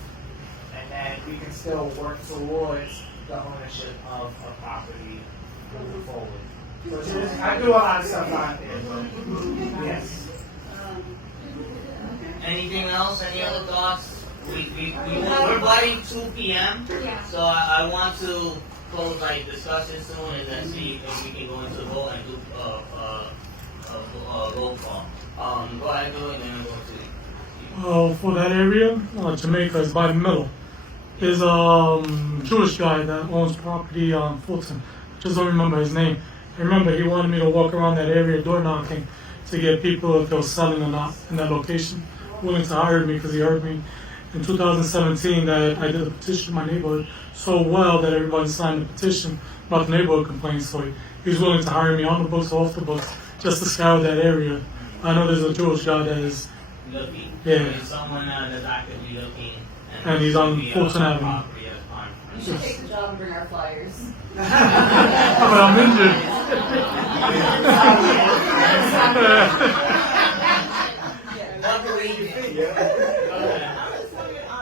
and then we can still work towards the ownership of a property moving forward. So I do a lot of stuff out there, but yes. Anything else? Any other thoughts? We're biting 2 p.m. So I want to close like discussion soon, and then see if we can go into the vote and do a roll call. Go ahead, do it, and then go to. For that area, Jamaica is by the middle. There's a Jewish guy that owns property on Fulton. I just don't remember his name. I remember he wanted me to walk around that area door knocking to get people if they were selling or not in that location. Willing to hire me because he heard me in 2017 that I did a petition in my neighborhood so well that everybody signed the petition about the neighborhood complaints. So he was willing to hire me on the books or off the books just to scour that area. I know there's a Jewish guy that is looking. Yeah. There's someone that's actively looking. And he's on Fulton Avenue. You should take the job and bring our flyers. But I'm injured.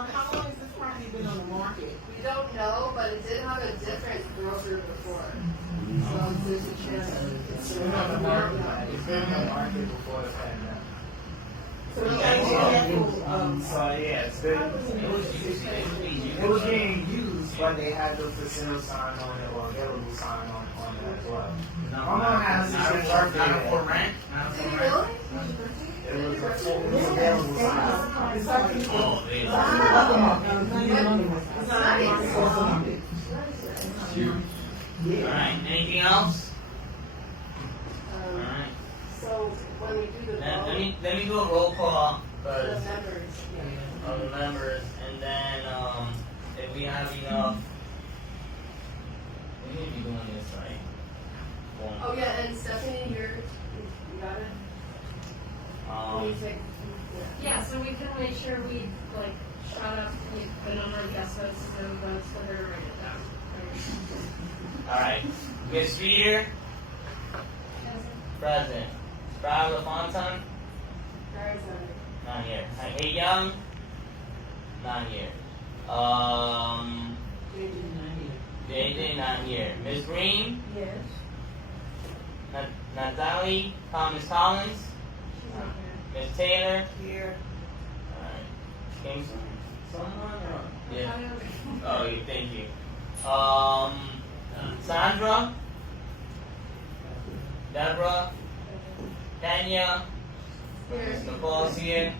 How long has this property been on the market? We don't know, but it did have a different broker before. So there's a chance it's been on the market. It's been on the market before the pandemic. So we gotta be careful. So yeah, it's been, it was being used, but they had the for sale sign on it or available sign on it as well. My mom has a birthday. Not for rent? Not for rent? It was available sign. Oh, Alright, anything else? Alright. So when we do the vote, Let me do a roll call the first members, of the members, and then if we have enough, we need to be doing this right. Oh yeah, and Stephanie, you got it? Can you take to make sure we like shout out the number of guest hosts and votes for her to write it down. Alright. Miss Reader? Present. Sprout LaFontaine? Not here. Hey Young? Not here. JJ not here. Miss Green? Yes. Natalie Thomas Collins? Miss Taylor? Here. Alright. Kingston? Someone or? Yeah. Oh, yeah, thank you. Sandra? Deborah? Tanya? Miss Nicole's here.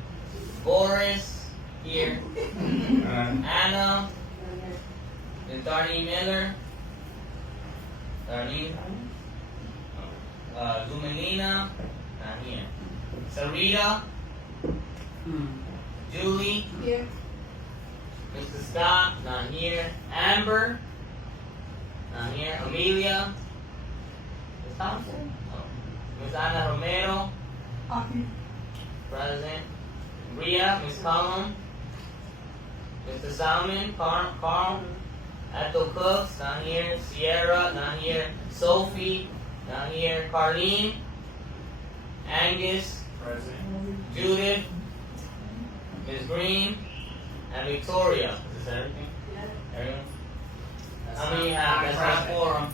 Boris? Here. Anna? Miss Darlene Miller? Darlene? Lumelina? Not here. Sarita? Julie? Here. Mr. Scott? Not here. Amber? Not here. Amelia? Miss Thompson? Oh. Miss Ana Romero? Present. Ria? Miss Cullum? Mr. Salmon? Carl? Ethel Cooks? Not here. Sierra? Not here. Sophie? Not here. Carlene? Angus? Present. Judith? Ms. Green? And Victoria. Is this everything? Yeah. Everyone? How many you have? That's not quorum.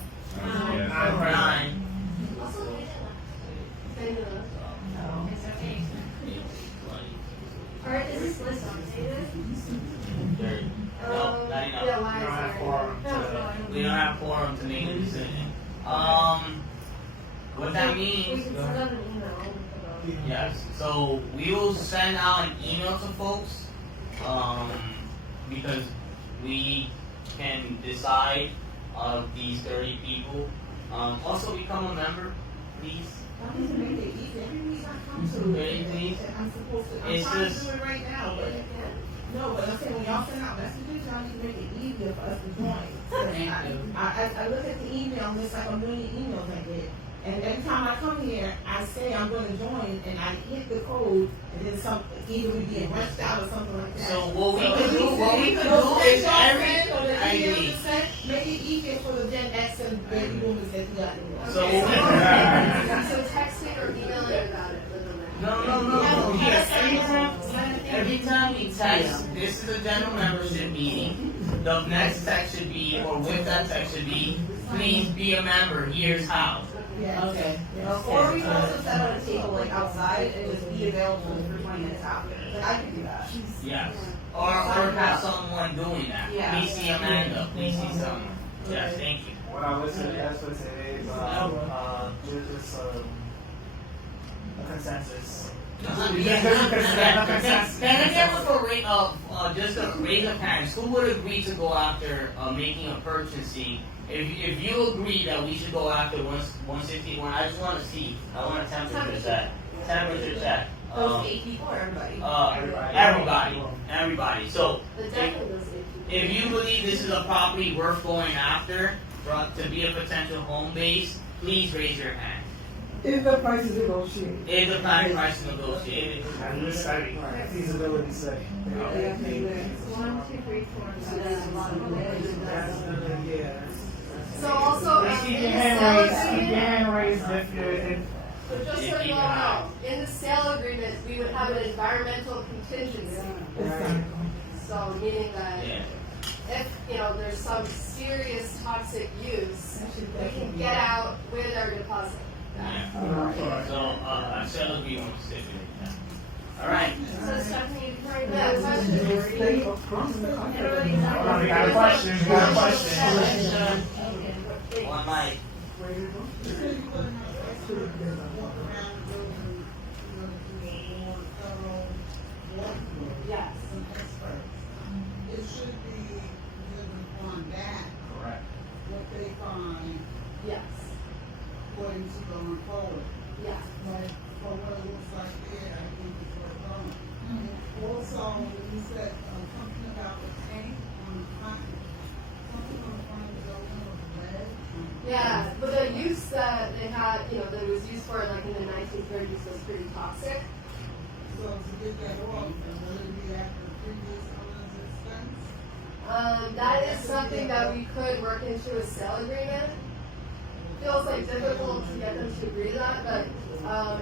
9. Alright, is this list updated? 30. No, not enough. Yeah, why We don't is have there? quorum to, we don't have quorum to make a decision. What that means. We can send out an email. Yes, so we will send out an email to folks, because we can decide out of these 30 people. Also become a member, please. Really, please. I'm supposed to, I'm It's trying just- to do it right now, but no, but I'm saying when y'all send out messages, y'all need to make it easier for us to join. I look at the email and there's like a million emails I get. And every time I come here, I say I'm going to join, and I hit the code, and then either we being rushed out or something like that. So what we could if do, what we could those do things is y'all every, send or the I emails agree. you send, make it easier for the Gen X and baby boomers that we got in there. So So texting or emailing about it. No. Yes, every time we text, this is a general membership meeting. The next text should be, or with that text should be, please be a member, here's how. Yeah. Okay. Or we can also set up a table like outside and just be available for 20 minutes after. Like I can do that. Yes. Or have someone doing that. Yeah. Please see Amanda, please see someone. Yes, thank you. When I listened to that's what today's there's just a consensus. Can I get with a rate of just a rate of parents? Who would agree to go after making a purchasing? If you agree that we should go after 161, I just want to see. I want a temperature check. Temperature check. Those 8 people or everybody? Everybody. So Definitely those 8 if you believe this is a property worth going after to be a potential home base, please raise your hand. If the price is negotiated. If the price is negotiated. And this study, feasibility study. 1, 2, 3, 4. So that's a lot of Yeah. So also, Keep your in the hand sale raised. Keep your agreement, hand raised if you're. so just so you all know, in the sale agreement, we would have an environmental contingency. So meaning that if, there's some serious toxic use, we can get out with our deposit. Yeah. So I shall agree on stipulate that. All right. So Stephanie, before you that question, We got a question. We got a question. One mic. Yes. It should be given on that, Correct. what they find Yes. according to going forward. Yeah. Like, for what it looks like there, I think it's worth going. Also, you said something about the tank on the front, something on the front of the building was red. Yeah, but the use that they had, that it was used for like in the 1930s was pretty toxic. So to get that off, and will it be at the previous owner's expense? That is something that we could work into a sale agreement. Feels like difficult to get them to agree to that, but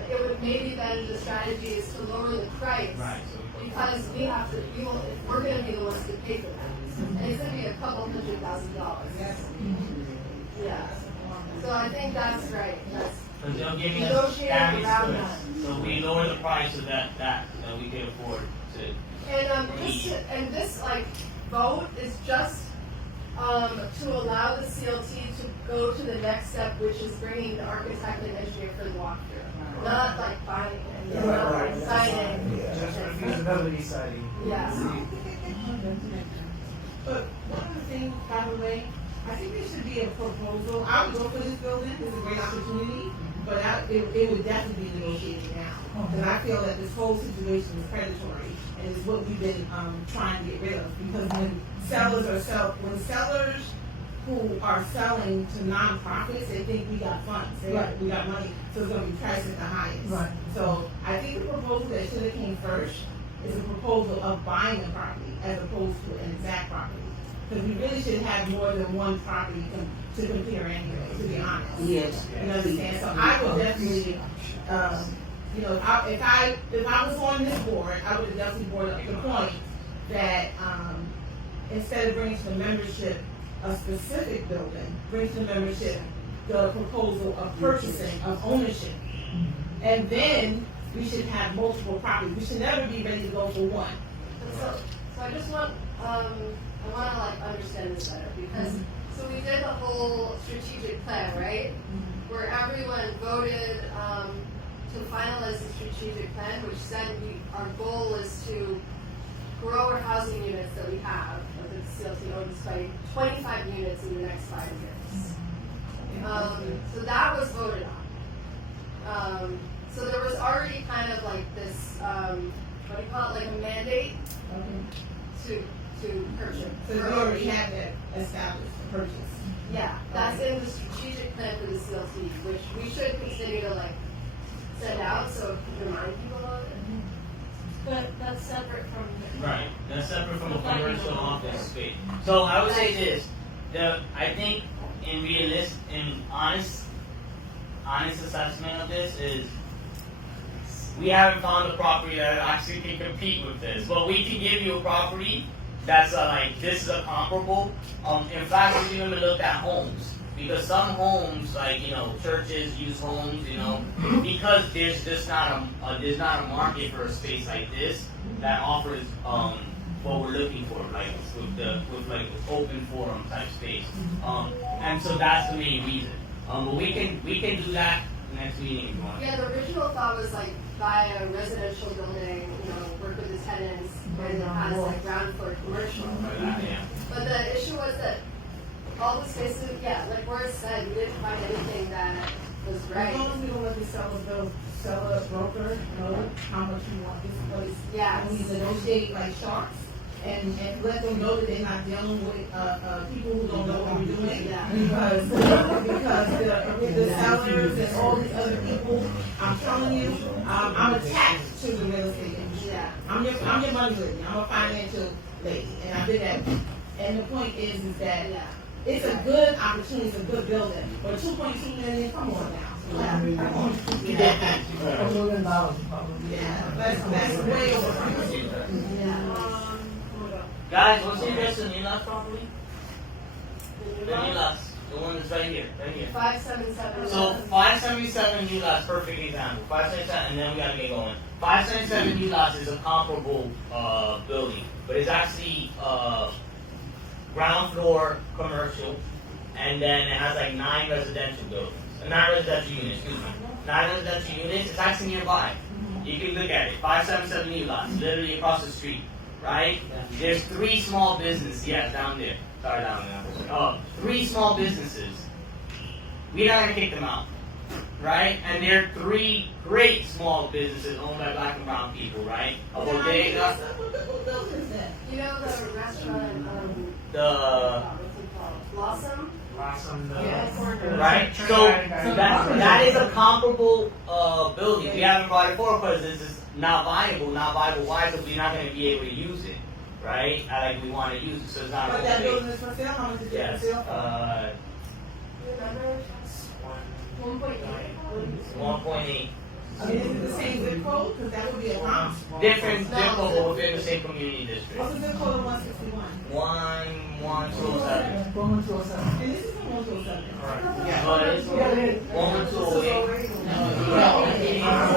it would maybe then the strategy is to lower the price because we're going to be the ones to pay for that, and it's going to be a couple $100,000. Yeah. So I think that's right. That's Because they'll give me a negotiating damage around goods. that. So we lower the price of that we can afford to. And this like vote is just to allow the CLT to go to the next step, which is bringing the architect and engineer for the walkthrough, not like buying it, not like signing. Just for feasibility study. Yeah. But one other thing, by the way, I think there should be a proposal. I would go for this building. It's a great opportunity, but it would definitely be negotiated now. Because I feel that this whole situation is predatory, and is what we've been trying to get rid of. Because when sellers who are selling to nonprofits, they think we got funds, we got money, so it's going to be priced at the highest. Right. So I think the proposal that should have came first is a proposal of buying a property as opposed to an exact property. Because we really should have more than one property to compare anyway, to be honest. Yes. You understand? So I would definitely, if I was on this board, I would have definitely brought up the point that instead of bringing to the membership a specific building, bring to the membership the proposal of purchasing, of ownership. And then we should have multiple properties. We should never be ready to go for one. So I just want I want to like understand this better because so we did the whole strategic plan, right? Where everyone voted to finalize the strategic plan, which said our goal is to grow our housing units that we have of the CLT owns by 25 units in the next 5 years. So that was voted on. So there was already kind of like this, what do you call it, like a mandate to purchase. So we already have that established, the purchase. Yeah, that's in the strategic plan for the CLT, which we should continue to like send out so we can remind people of it. But that's separate from the. Right. That's separate from a commercial office space. So I would say this. I think in honest assessment of this is we haven't found a property that actually can compete with this. But we can give you a property that's like this is a comparable. In fact, we've even looked at homes because some homes, like churches use homes, because there's just not a market for a space like this that offers what we're looking for, like with like open forum type space. And so that's the main reason. But we can do that next meeting if you want. Yeah, the original thought was like buy a residential building, work with the tenants, and it has like ground floor commercial. But the issue was that all the spaces, like Boris said, we didn't find anything that was right. As long as we don't let the seller broker know how much you want this place. Yeah. And we negotiate like sharks and let them know that they're not dealing with people who don't know what we're doing. Yeah. Because the sellers and all these other people, I'm telling you, I'm attached to the real estate industry. Yeah. I'm your money lady. I'm a financial lady, and I've been that. And the point is that it's a good opportunity, it's a good building. But 2.2 million, come on now. $1 million probably. Yeah, that's way over. Guys, what's the address of the new lots property? The new lots, the one that's right here. 577. So 577 new lots, perfect example. 577, and then we gotta get going. 577 new lots is a comparable building, but it's actually ground floor commercial, and then it has like 9 residential buildings. 9 residential units, excuse me. 9 residential units, it's actually nearby. You can look at it. 577 new lots, literally across the street, right? There's 3 small businesses, down there. Sorry, down there. 3 small businesses. We're not gonna kick them out, right? And there are 3 great small businesses owned by black and brown people, right? A bodega. You know the restaurant, what's it called? Blossom? Right? So that is a comparable building. We haven't brought it forward because this is not viable. Not viable. Why? Because we're not going to be able to use it, right? Like we want to use it, so it's not. But that building is for sale, how much is it for Yes. sale? 1.8. I mean, is it the same zip code? Because that would be a comp. Different zip code within the same community district. What's the zip code of 161? 11207. 11207. And this is from 11207. Yeah. But it's 11208.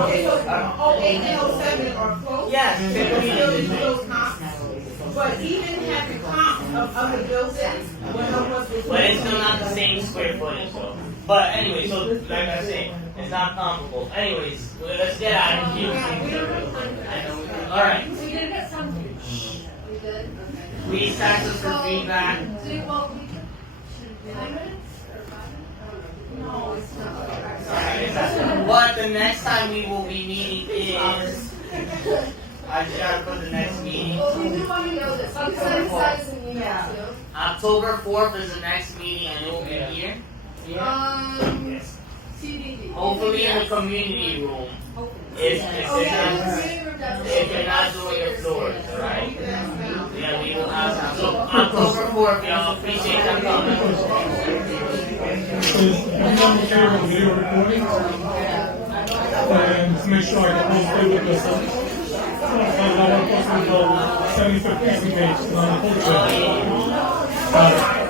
Okay, so 08 and 07 are close? Yes. They will still use those comps. But even having comps of other buildings, But it's still not the same square footage though. But anyway, so like I said, it's not comparable. Anyways, let's get out of here. Alright. We did get some. We good? Okay. Please tax us for feedback. No, it's not. What the next time we will be meeting is. I just gotta put the next meeting. Well, we do want to know this. Besides size and email too. October 4th is the next meeting and it will be here. Yes. TBD. Hopefully in the community room. If you're not doing your floors, alright? Yeah, we will have so October 4th, y'all. Appreciate you coming. Is everyone okay with video recording? And to make sure I can post it with this. I want to post it with the 75th precinct page on the culture.